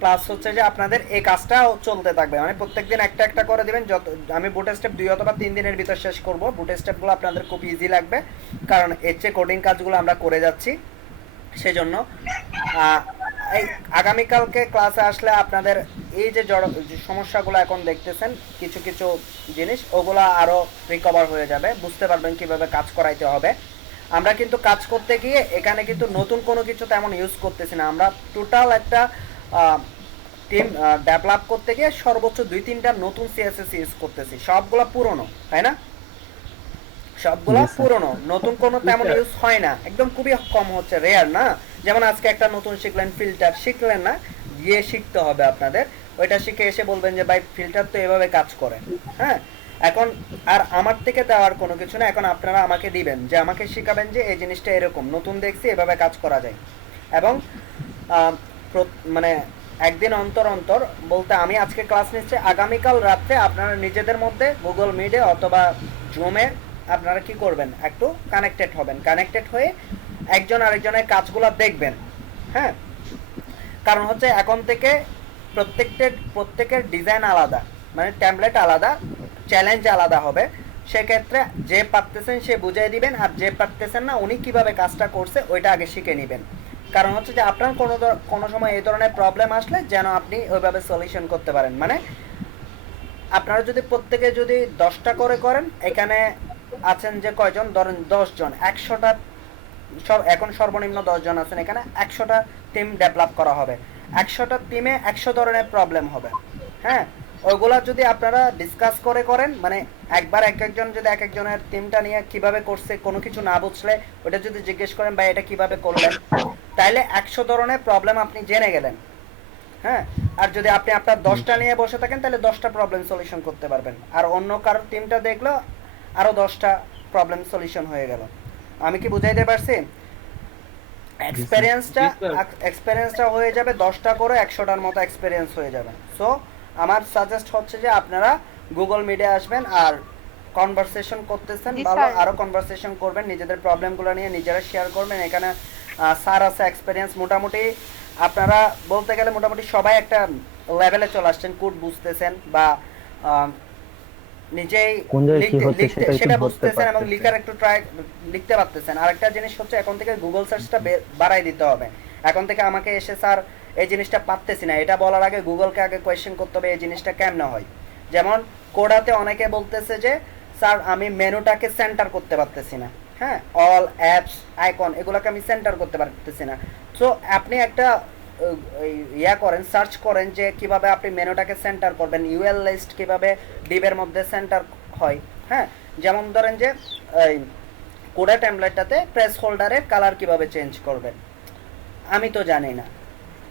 প্লাস হচ্ছে যে আপনাদের এই কাজটাও চলতে থাকবে, মানে প্রত্যেকদিন একটা একটা করে দিবেন। আমি বুটস্ট্র্যাপ 2 অথবা 3 দিনের ভিতর শেষ করব। বুটস্ট্র্যাপগুলো আপনাদের খুব ইজি লাগবে, কারণ এর চেয়ে কোডিং কাজগুলো আমরা করে যাচ্ছি। সেজন্য এই আগামীকালকে ক্লাসে আসলে আপনাদের এই যে সমস্যাগুলো এখন দেখতেছেন, কিছু কিছু জিনিস, ওগুলো আরও রিকভার হয়ে যাবে, বুঝতে পারবেন কিভাবে কাজ করাইতে হবে। আমরা কিন্তু কাজ করতে গিয়ে এখানে কিন্তু নতুন কোনো কিছু তেমন ইউজ করতেছি না। আমরা টোটাল একটা টিম ডেভেলপ করতে গিয়ে সর্বোচ্চ 2-3টা নতুন সিএসএস ইউজ করতেছি, সবগুলো পুরনো, তাই না? সবগুলো পুরনো, নতুন কোনো তেমন ইউজ হয় না, একদম খুবই কম হচ্ছে, রেয়ার না। যেমন আজকে একটা নতুন শিখলেন, ফিল্টার শিখলেন না, গিয়ে শিখতে হবে আপনাদের। ওইটা শিখে এসে বলবেন যে ভাই ফিল্টার তো এভাবে কাজ করে। হ্যাঁ, এখন আর আমার থেকে দেওয়ার কোনো কিছু না, এখন আপনারা আমাকে দিবেন, যে আমাকে শিখাবেন যে এই জিনিসটা এরকম নতুন দেখছি, এভাবে কাজ করা যায়। এবং মানে একদিন অন্তর অন্তর বলতে, আমি আজকে ক্লাস নিচ্ছি, আগামীকাল রাত্রে আপনারা নিজেদের মধ্যে গুগল মিটে অথবা জুমে আপনারা কি করবেন, একটু কানেক্টেড হবেন, কানেক্টেড হয়ে একজন আরেকজনের কাজগুলো দেখবেন। হ্যাঁ, কারণ হচ্ছে এখন থেকে প্রত্যেকের ডিজাইন আলাদা, মানে ট্যাবলেট আলাদা, চ্যালেঞ্জ আলাদা হবে। সেক্ষেত্রে যে পারতেছেন সে বুঝিয়ে দিবেন, আর যে পারতেছেন না উনি কিভাবে কাজটা করছে ওইটা আগে শিখে নেবেন। কারণ হচ্ছে যে আপনার কোনো সময় এই ধরনের প্রবলেম আসলে যেন আপনি ওইভাবে সলিউশন করতে পারেন। মানে আপনারা যদি প্রত্যেকে যদি 10টা করে করেন, এখানে আছেন যে কয়জন, ধরেন 10 জন, 100টা, এখন সর্বনিম্ন 10 জন আছেন এখানে, 100টা টিম ডেভেলপ করা হবে, 100টা টিমে 100 ধরনের প্রবলেম হবে। হ্যাঁ, ওইগুলা যদি আপনারা ডিসকাস করে করেন, মানে একবার একজন যদি একজনের টিমটা নিয়ে কিভাবে করছে কোনো কিছু না বুঝলে ওটা যদি জিজ্ঞেস করেন ভাই এটা কিভাবে করলেন, তাইলে 100 ধরনের প্রবলেম আপনি জেনে গেলেন। হ্যাঁ, আর যদি আপনি আপনার 10টা নিয়ে বসে থাকেন তাহলে 10টা প্রবলেম সলিউশন করতে পারবেন, আর অন্য কারোর টিমটা দেখলো আরো 10টা প্রবলেম সলিউশন হয়ে গেল। আমি কি বুঝাইতে পারছি? এক্সপেরিয়েন্সটা হয়ে যাবে 10টা করে, 100টার মতো এক্সপেরিয়েন্স হয়ে যাবে। সো আমার সাজেস্ট হচ্ছে যে আপনারা গুগল মিটে আসবেন, আর কনভারসেশন করতেছেন ভালো, আরো কনভারসেশন করবেন, নিজেদের প্রবলেমগুলো নিয়ে নিজেরা শেয়ার করবেন। এখানে স্যার আছে এক্সপিরিয়েন্স, মোটামুটি আপনারা বলতে গেলে মোটামুটি সবাই একটা লেভেলে চলে আসছেন, কোড বুঝতেছেন বা আহ, নিজেই কোন জায়গায় কি হচ্ছে সেটা একটু সেটা ধরতে বুঝতেছেন এবং পারতেছেন। লিখার একটু লিখতে পারতেছেন। আরেকটা জিনিস হচ্ছে এখন থেকে গুগল সার্চটা বাড়াই দিতে হবে। এখন থেকে আমাকে এসে স্যার এই জিনিসটা পারতেছি না এটা বলার আগে গুগলকে আগে কোয়েশ্চেন করতে হবে এই জিনিসটা কেমনে হয়। যেমন কোডাতে অনেকে বলতেছে যে স্যার আমি মেনুটাকে সেন্টার করতে পারতেছি না, হ্যাঁ, অল অ্যাপস আইকন এগুলোকে আমি সেন্টার করতে পারতেছি না। সো আপনি একটা ইয়া করেন, সার্চ করেন যে কিভাবে আপনি মেনুটাকে সেন্টার করবেন, ইউএল লিস্ট কিভাবে ডিবের মধ্যে সেন্টার হয়। হ্যাঁ, যেমন ধরেন যে এই কোডা টেমপ্লেটটাতে প্রেস হোল্ডারের কালার কিভাবে চেঞ্জ করবেন, আমি তো জানি না,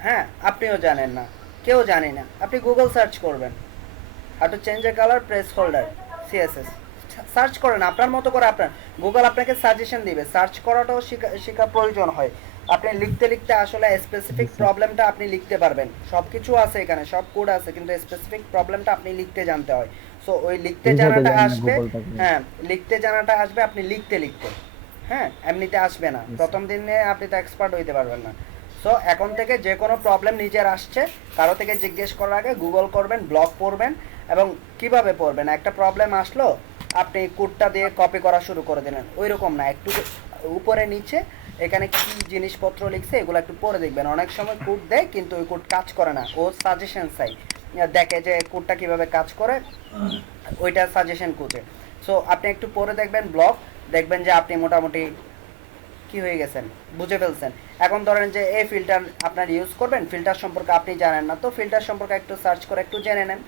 হ্যাঁ আপনিও জানেন না, কেউ জানি না, আপনি গুগল সার্চ করবেন how to change A colour press holder CSS, search করেন আপনার মতো করে। আপনার গুগল আপনাকে সাজেশন দিবে, সার্চ করাটাও শেখা প্রয়োজন হয়। আপনি লিখতে লিখতে আসলে স্পেসিফিক প্রবলেমটা আপনি লিখতে পারবেন, সব কিছু আছে এখানে, সব কোড আছে, কিন্তু স্পেসিফিক প্রবলেমটা আপনি লিখতে জানতে হয়। সো ওই লিখতে জানাটা আসবে, হ্যাঁ লিখতে জানাটা আসবে আপনি লিখতে লিখতে, হ্যাঁ এমনিতে আসবে না, প্রথম দিনে আপনি তো এক্সপার্ট হইতে পারবেন না। সো এখন থেকে যে কোনো প্রবলেম নিজের আসছে কারো থেকে জিজ্ঞেস করার আগে গুগল করবেন, ব্লগ পড়বেন, এবং কিভাবে পড়বেন, একটা প্রবলেম আসলো আপনি কোডটা দিয়ে কপি করা শুরু করে দিলেন, ওই রকম না, একটু উপরে নিচে এখানে কি জিনিসপত্র লিখছে এগুলো একটু পড়ে দেখবেন। অনেক সময় কোড দেয় কিন্তু ওই কোড কাজ করে না, ও সাজেশন চাই, দেখে যে কোডটা কিভাবে কাজ করে ওইটা সাজেশন খুঁজে। সো আপনি একটু পড়ে দেখবেন ব্লগ, দেখবেন যে আপনি মোটামুটি কি হয়ে গেছেন, বুঝে ফেলছেন। এখন ধরেন যে এই ফিল্টার আপনার ইউজ করবেন, ফিল্টার সম্পর্কে আপনি জানেন না, তো ফিল্টার সম্পর্কে একটু সার্চ করে একটু জেনে নেন,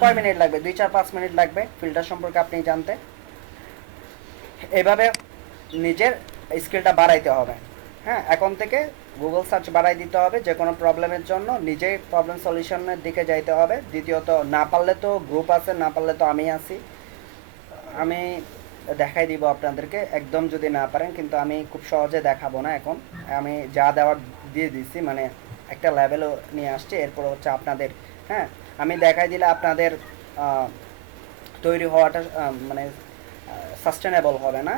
কয় মিনিট লাগবে, 2-4-5 মিনিট লাগবে ফিল্টার সম্পর্কে আপনি জানতে। এভাবে নিজের স্কিলটা বাড়াইতে হবে। হ্যাঁ, এখন থেকে গুগল সার্চ বাড়াই দিতে হবে যে কোনো প্রবলেমের জন্য, নিজেই প্রবলেম সলিউশনের দিকে যাইতে হবে। দ্বিতীয়ত না পারলে তো গ্রুপ আছে, না পারলে তো আমি আছি, আমি দেখাই দিব আপনাদেরকে, একদম যদি না পারেন, কিন্তু আমি খুব সহজে দেখাবো না এখন, আমি যা দেওয়ার দিয়ে দিচ্ছি, মানে একটা লেভেলও নিয়ে আসছি, এরপর হচ্ছে আপনাদের, হ্যাঁ আমি দেখাই দিলে আপনাদের তৈরি হওয়াটা মানে সাস্টেনেবল হবে না।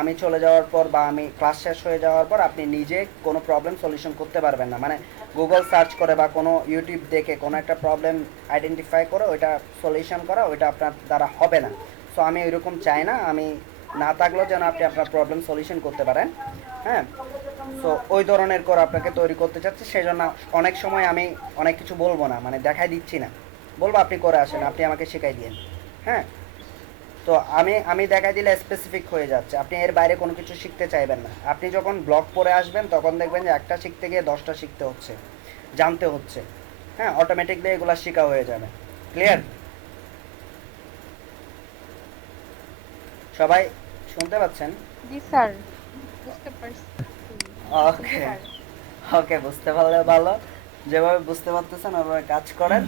আমি চলে যাওয়ার পর বা আমি ক্লাস শেষ হয়ে যাওয়ার পর আপনি নিজে কোনো প্রবলেম সলিউশন করতে পারবেন না, মানে গুগল সার্চ করে বা কোনো ইউটিউব দেখে কোনো একটা প্রবলেম আইডেন্টিফাই করে ওইটা সলিউশন করা, ওইটা আপনার দ্বারা হবে না। সো আমি ওইরকম চাই না, আমি না থাকলেও যেন আপনি আপনার প্রবলেম সলিউশন করতে পারেন। হ্যাঁ, সো ওই ধরনের করে আপনাকে তৈরি করতে চাচ্ছি, সেই জন্য অনেক সময় আমি অনেক কিছু বলবো না, মানে দেখাই দিচ্ছি না, বলবো আপনি করে আসেন, আপনি আমাকে শেখাই দিন। হ্যাঁ, তো আমি দেখাই দিলে স্পেসিফিক হয়ে যাচ্ছে, আপনি এর বাইরে কোনো কিছু শিখতে চাইবেন না। আপনি যখন ব্লগ পড়ে আসবেন তখন দেখবেন যে একটা শিখতে গিয়ে 10টা শিখতে হচ্ছে, জানতে হচ্ছে। হ্যাঁ, অটোমেটিকলি এগুলো শেখা হয়ে যাবে। ক্লিয়ার? সবাই শুনতে পাচ্ছেন? জি স্যার, বুঝতে পারছি। ওকে ওকে, বুঝতে পারলে ভালো, যেভাবে বুঝতে পারতেছেন ওইভাবে কাজ করেন।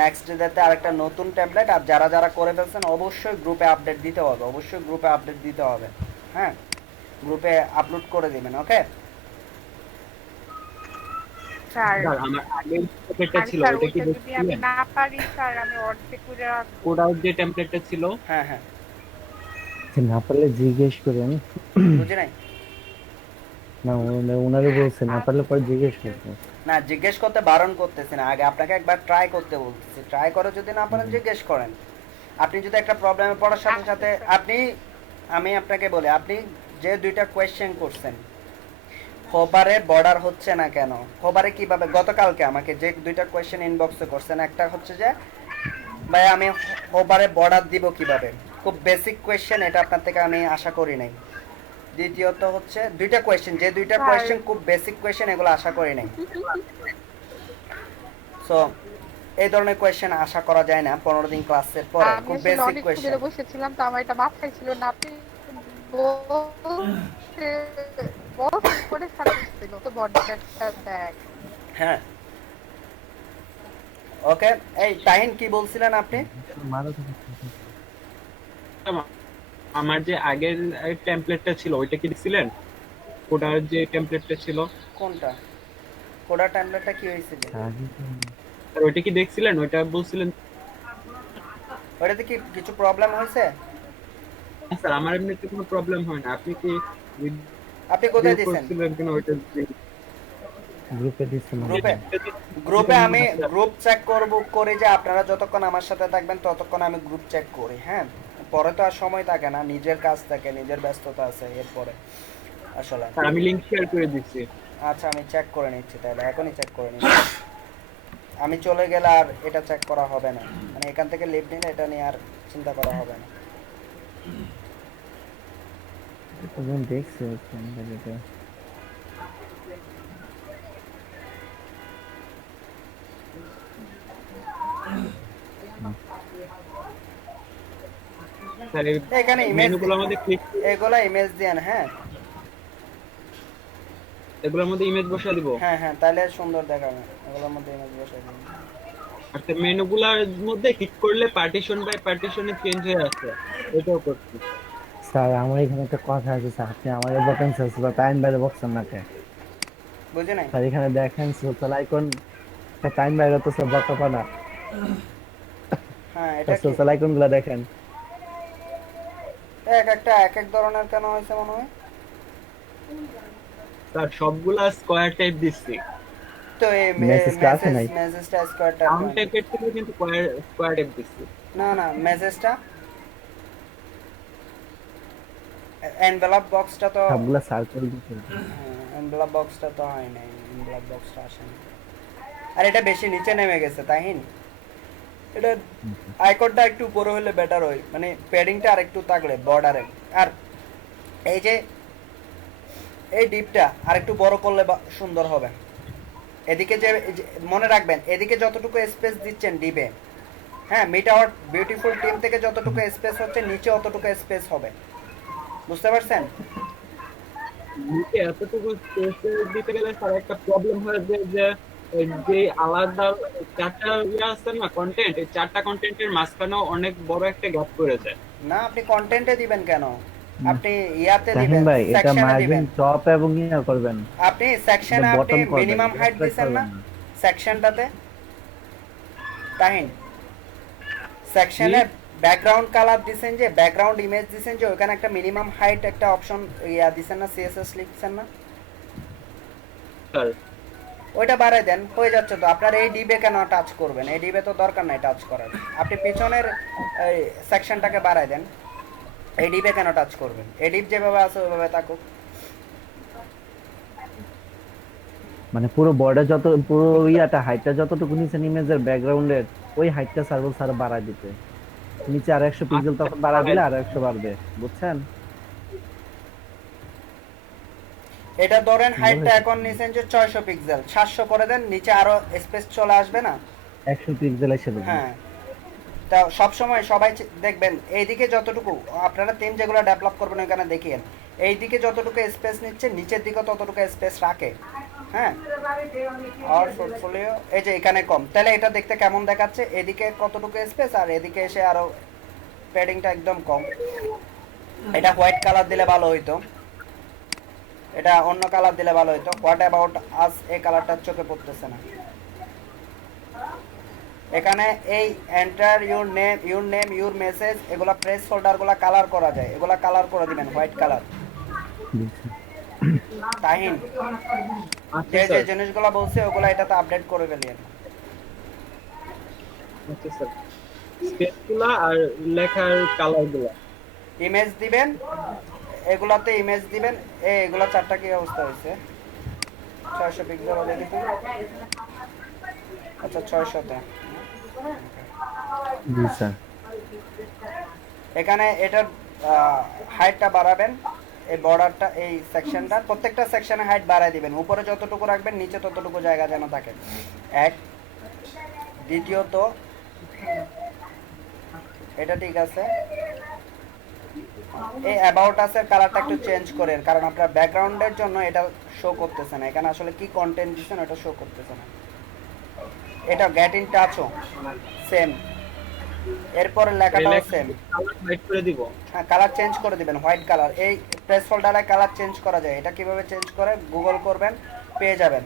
নেক্সট ডেতে আরেকটা নতুন ট্যাবলেট, আর যারা যারা করে ফেলছেন অবশ্যই গ্রুপে আপডেট দিতে হবে, অবশ্যই গ্রুপে আপডেট দিতে হবে। হ্যাঁ, গ্রুপে আপলোড করে দিবেন। ওকে স্যার আমার আগের টেমপ্লেটটা আর ছিল স্যার ওটা কি ওইটা যদি আমি দেখছিলেন? না পারি স্যার আমি অর্ধেক করে রাখবো। কোড আউট যে টেমপ্লেটটা ছিল হ্যাঁ হ্যাঁ, না পারলে জিজ্ঞেস করেন। বুঝি নাই। না ওনারে বলছে না পারলে পরে জিজ্ঞেস করতে। না, জিজ্ঞেস করতে বারণ করতেছি না, আগে আপনাকে একবার ট্রাই করতে বলতেছি, ট্রাই করে যদি না পারেন জিজ্ঞেস করেন। আপনি যদি একটা প্রবলেমে পড়ার সাথে সাথে আমি আপনাকে বলি, আপনি যে 2টা কোয়েশ্চেন করছেন, হোবারে বর্ডার হচ্ছে না কেন, হোবারে কিভাবে, গতকালকে আমাকে যে 2টা কোয়েশ্চেন ইনবক্সে করছেন, একটা হচ্ছে যে ভাই আমি হোবারে বর্ডার দিব কিভাবে, খুব বেসিক কোয়েশ্চেন, এটা আপনার থেকে আমি আশা করি নাই। দ্বিতীয়ত হচ্ছে 2টা কোয়েশ্চেন, যে 2টা কোয়েশ্চেন খুব বেসিক কোয়েশ্চেন, এগুলো আশা করি নাই। সো এই ধরনের কোয়েশ্চেন আশা করা যায় না 15 দিন ক্লাসের পরে, আমি খুব আসলে বেসিক অনেক কোয়েশ্চেন। খুঁজে বসেছিলাম তো আমার এটা মাথায় ছিল না, আপনি বলতে করে সার্ভিস তো বর্ডারটা দেখ। হ্যাঁ, ওকে। এই তাহিন কি বলছিলেন আপনি? আমার যে আগের টেমপ্লেটটা ছিল ওইটা কি দেখছিলেন? কোডার যে টেমপ্লেটটা ছিল কোনটা? কোডা ট্যাবলেটটা কি হয়েছিল? আর ওইটা কি দেখছিলেন? ওইটা বলছিলেন ওটাতে কি কিছু প্রবলেম হয়েছে? স্যার আমার এমনিতে কোনো প্রবলেম হয় না। আপনি কি আপনি কোথায় View দিছেন? করছিলেন কিনা ওইটা গ্রুপে দিচ্ছে মনে গ্রুপে হয়। গ্রুপে আমি গ্রুপ চেক করে যে আপনারা যতক্ষণ আমার সাথে থাকবেন ততক্ষণ আমি গ্রুপ চেক করি, হ্যাঁ। পরে তো আর সময় থাকে না, নিজের কাজ থাকে, নিজের ব্যস্ততা আছে এরপরে আসলে। আমি লিংক শেয়ার করে দিচ্ছি। আচ্ছা আমি চেক করে নিচ্ছি, তাহলে এখনই চেক করে নিচ্ছি। আমি চলে গেলে আর এটা চেক করা হবে না, মানে এখান থেকে লিভ নিলে এটা নিয়ে আর চিন্তা করা হবে না। তুমি দেখছো এটা স্যার এই এখানে ইমেজ মেনুগুলোর মধ্যে ক্লিক, এগুলা ইমেজ দেন, হ্যাঁ এগুলোর মধ্যে ইমেজ বসিয়ে দিব। হ্যাঁ হ্যাঁ, তাহলে সুন্দর দেখাবে। এগুলোর মধ্যে ইমেজ বসাই দিন। আচ্ছা মেনুগুলোর মধ্যে ক্লিক করলে পার্টিশন বাই পার্টিশনে চেঞ্জ হয়ে আসছে, এটাও করছি। স্যার আমার এখানে একটা কথা আছে স্যার, আপনি আমার বটেন স্যার বা টাইম বাইরে বক্সেন না কে বুঝে নাই? স্যার? এখানে দেখেন সোশ্যাল আইকন টাইম বাইরে তো সব বকা না। হ্যাঁ এটা কি সোশ্যাল আইকন গুলো দেখেন, এক একটা এক এক ধরনের কেন হয়েছে মনে হয়? স্যার সবগুলা স্কয়ার টাইপ দিচ্ছি। তো এই মেসেজটা আছে নাই? মেসেজটা স্কয়ারটা রাউন্ড টাইপের ছিল কিন্তু স্কয়ার টাইপ দিচ্ছি। না না, মেসেজটা এনভেলপ বক্সটা তো সবগুলা সার্কেল দিতে এনভেলপ বক্সটা তো হয় নাই, এনভেলপ বক্সটা আসেনি। আর এটা বেশি নিচে নেমে গেছে তাইহিন, এটা আইকনটা একটু উপরে হলে বেটার হয়, মানে প্যাডিংটা আর একটু থাকলে বর্ডারে। আর এই যে এই ডিপটা আর একটু বড় করলে সুন্দর হবে। এদিকে যে মনে রাখবেন, এদিকে যতটুকু স্পেস দিচ্ছেন ডিপে, হ্যাঁ মিট আওয়ার বিউটিফুল টিম থেকে যতটুকু স্পেস হচ্ছে নিচে অতটুকু স্পেস হবে, বুঝতে পারছেন? নিচে এতটুকু স্পেস দিতে গেলে স্যার একটা প্রবলেম হয়ে যায় যে যে আলাদা চারটা ইয়ে আছে না কন্টেন্ট, এই চারটা কন্টেন্টের মাঝখানেও অনেক বড় একটা গ্যাপ করে যায়। না আপনি কন্টেন্টে দিবেন কেন, আপনি ইয়াতে তাহিম দিবেন, ভাই এটা সেকশনে মার্জিন দিবেন। টপ এবং ইয়া করবেন, আপনি সেকশনে আপনি বটম করবেন, মিনিমাম হাইট left দিবেন না করবেন সেকশনটাতে? তাহিন সেকশনে ব্যাকগ্রাউন্ড কালার দিবেন, যে ব্যাকগ্রাউন্ড ইমেজ দিবেন, যে ওখানে একটা মিনিমাম হাইট একটা অপশন ইয়া দিবেন না, সিএসএস লিখছেন না? স্যার ওইটা বাড়াই দেন, হয়ে যাচ্ছে তো। আপনার এই ডিবে কেন টাচ করবেন? এই ডিবে তো দরকার নাই টাচ করার, আপনি পিছনের এই সেকশনটাকে বাড়াই দেন। এই ডিবে কেন টাচ করবেন? এই ডিপ যেভাবে আছে ওইভাবে থাকুক। মানে পুরো বর্ডার যত পুরো ইয়াটা হাইটটা যতটুকু নিচে ইমেজের ব্যাকগ্রাউন্ডের ওই হাইটটা সার্ভেল স্যার বাড়ায় দিতে, নিচে আর 100 পিক্সেল তখন বাড়া দিলে আর 100 বাড়বে, বুঝছেন? এটা ধরেন হাইটটা এখন নিছেন যে 600 পিক্সেল, 700 করে দেন, নিচে আরো স্পেস চলে আসবে না? 100 পিক্সেল এসে দেবে। হ্যাঁ, তা সব সময় সবাই দেখবেন এইদিকে যতটুকু আপনারা টিম যেগুলো ডেভেলপ করবেন ওখানে দেখিয়েন, এইদিকে যতটুকু স্পেস নিচ্ছে নিচের দিকে ততটুকু স্পেস রাখে, হ্যাঁ। আর পোর্টফোলিও এই যে এখানে কম, তাহলে এটা দেখতে কেমন দেখাচ্ছে? এদিকে কতটুকু স্পেস আর এদিকে এসে আরো প্যাডিংটা একদম কম। এটা হোয়াইট কালার দিলে ভালো হইতো, এটা অন্য কালার দিলে ভালো হইতো। হোয়াট অ্যাবাউট আস এই কালারটা চোখে পড়তেছে না। এখানে এই enter your name your message এগুলা প্রেস হোল্ডারগুলা কালার করা যায়, এগুলা কালার করে দিবেন হোয়াইট কালার। তাহিন যে যে জিনিসগুলো বলছে ওগুলা এটাতে আপডেট করে ফেলিয়েন। আচ্ছা স্যার স্পেসগুলা আর লেখার কালারগুলা ইমেজ দিবেন, এগুলাতে ইমেজ দিবেন। এগুলা চারটা কি অবস্থা হয়েছে? 600 পিক্সেল হলে দেখি। আচ্ছা 600তে। জি স্যার। এখানে এটার হাইটটা বাড়াবেন, এই বর্ডারটা এই সেকশনটা প্রত্যেকটা সেকশনে হাইট বাড়ায় দিবেন, উপরে যতটুকু রাখবেন নিচে ততটুকু জায়গা যেন থাকে। এক দ্বিতীয়ত এটা ঠিক আছে। এই অ্যাবাউট আস এর কালারটা একটু চেঞ্জ করেন, কারণ আপনার ব্যাকগ্রাউন্ডের জন্য এটা শো করতেছে না, এখানে আসলে কি কন্টেন্ট দিচ্ছেন এটা শো করতেছে না। এটা গেট ইন টাচও সেম, এরপরে লেখাটাও সেম। হাইড করে দিব। হ্যাঁ কালার চেঞ্জ করে দিবেন হোয়াইট কালার। এই প্রেস হোল্ডারে কালার চেঞ্জ করা যায়, এটা কিভাবে চেঞ্জ করে গুগল করবেন পেয়ে যাবেন।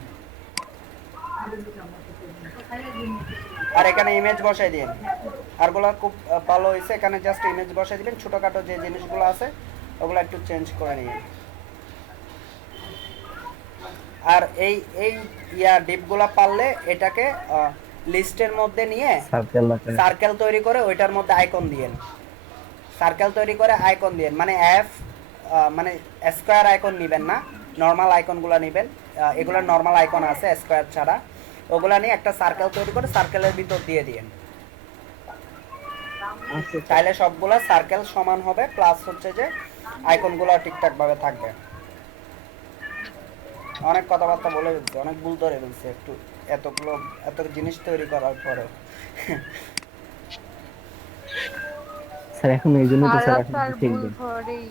আর এখানে ইমেজ বসাই দিন, আরগুলো খুব ভালো হয়েছে। এখানে জাস্ট ইমেজ বসাই দিবেন, ছোটখাটো যে জিনিসগুলো আছে ওগুলো একটু চেঞ্জ করে নিন। আর এই এই ডিপগুলা পারলে এটাকে লিস্টের মধ্যে নিয়ে সার্কেল আকারে সার্কেল তৈরি করে ওইটার মধ্যে আইকন দিয়েন, সার্কেল তৈরি করে আইকন দিয়েন, মানে মানে স্কোয়ার আইকন নেবেন না, নর্মাল আইকনগুলো নেবেন। এগুলো নর্মাল আইকন আছে স্কোয়ার ছাড়া, ওগুলা নিয়ে একটা সার্কেল তৈরি করে সার্কেলের ভিতর দিয়ে দিয়েন। তাইলে সবগুলা সার্কেল সমান হবে, প্লাস হচ্ছে যে আইকনগুলো ঠিকঠাক ভাবে থাকবে। অনেক কথাবার্তা বলে ফেলছি, অনেক ভুল ধরে ফেলছি একটু, এত জিনিস তৈরি করার পরে। স্যার এখন এই জন্য তো স্যার এখন স্যার ভুল শিখবেন। ধরেই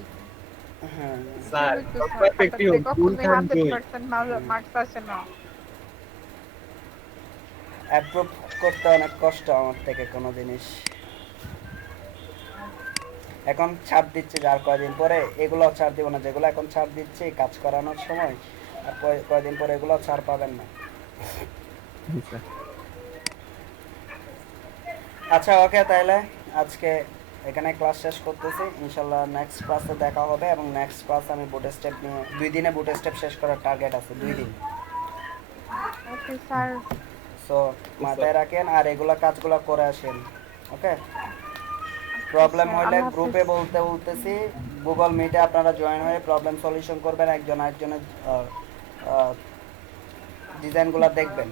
হ্যাঁ স্যার ওই তো স্যার, পারফেক্টলি ভুল কখনোই করবে 100% মার্কস আসে না। অ্যাপ্রুভ করতে অনেক কষ্ট আমার থেকে কোনো জিনিস। এখন ছাড় দিচ্ছে, যার কয়দিন পরে এগুলো ছাড় দিব না, যেগুলো এখন ছাড় দিচ্ছে কাজ করানোর সময়, আর কয়দিন পরে এগুলো ছাড় পাবেন না। জি স্যার। আচ্ছা ওকে, তাহলে আজকে এখানে ক্লাস শেষ করতেছি। ইনশাল্লাহ নেক্সট ক্লাসে দেখা হবে, এবং নেক্সট ক্লাস আমি বুট স্টেপ নিয়ে 2 দিনে বুট স্টেপ শেষ করার টার্গেট আছে, 2 দিন। Okay sir. সো মাথায় রাখেন, আর এগুলা কাজগুলো করে আসেন। ওকে, প্রবলেম হলে গ্রুপে বলতেছি, গুগল মিটে আপনারা জয়েন হয়ে প্রবলেম সলিউশন করবেন, একজন আরেকজনের ডিজাইনগুলো দেখবেন।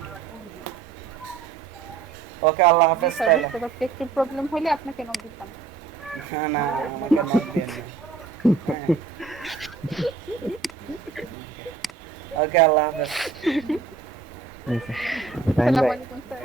ওকে, আল্লাহ হাফেজ। তাহলে একটু প্রবলেম হলে আপনাকে নক দিতাম। না আমাকে নক দিয়েন না। ওকে, আল্লাহ হাফেজ। জি স্যার। আসসালামু আলাইকুম স্যার।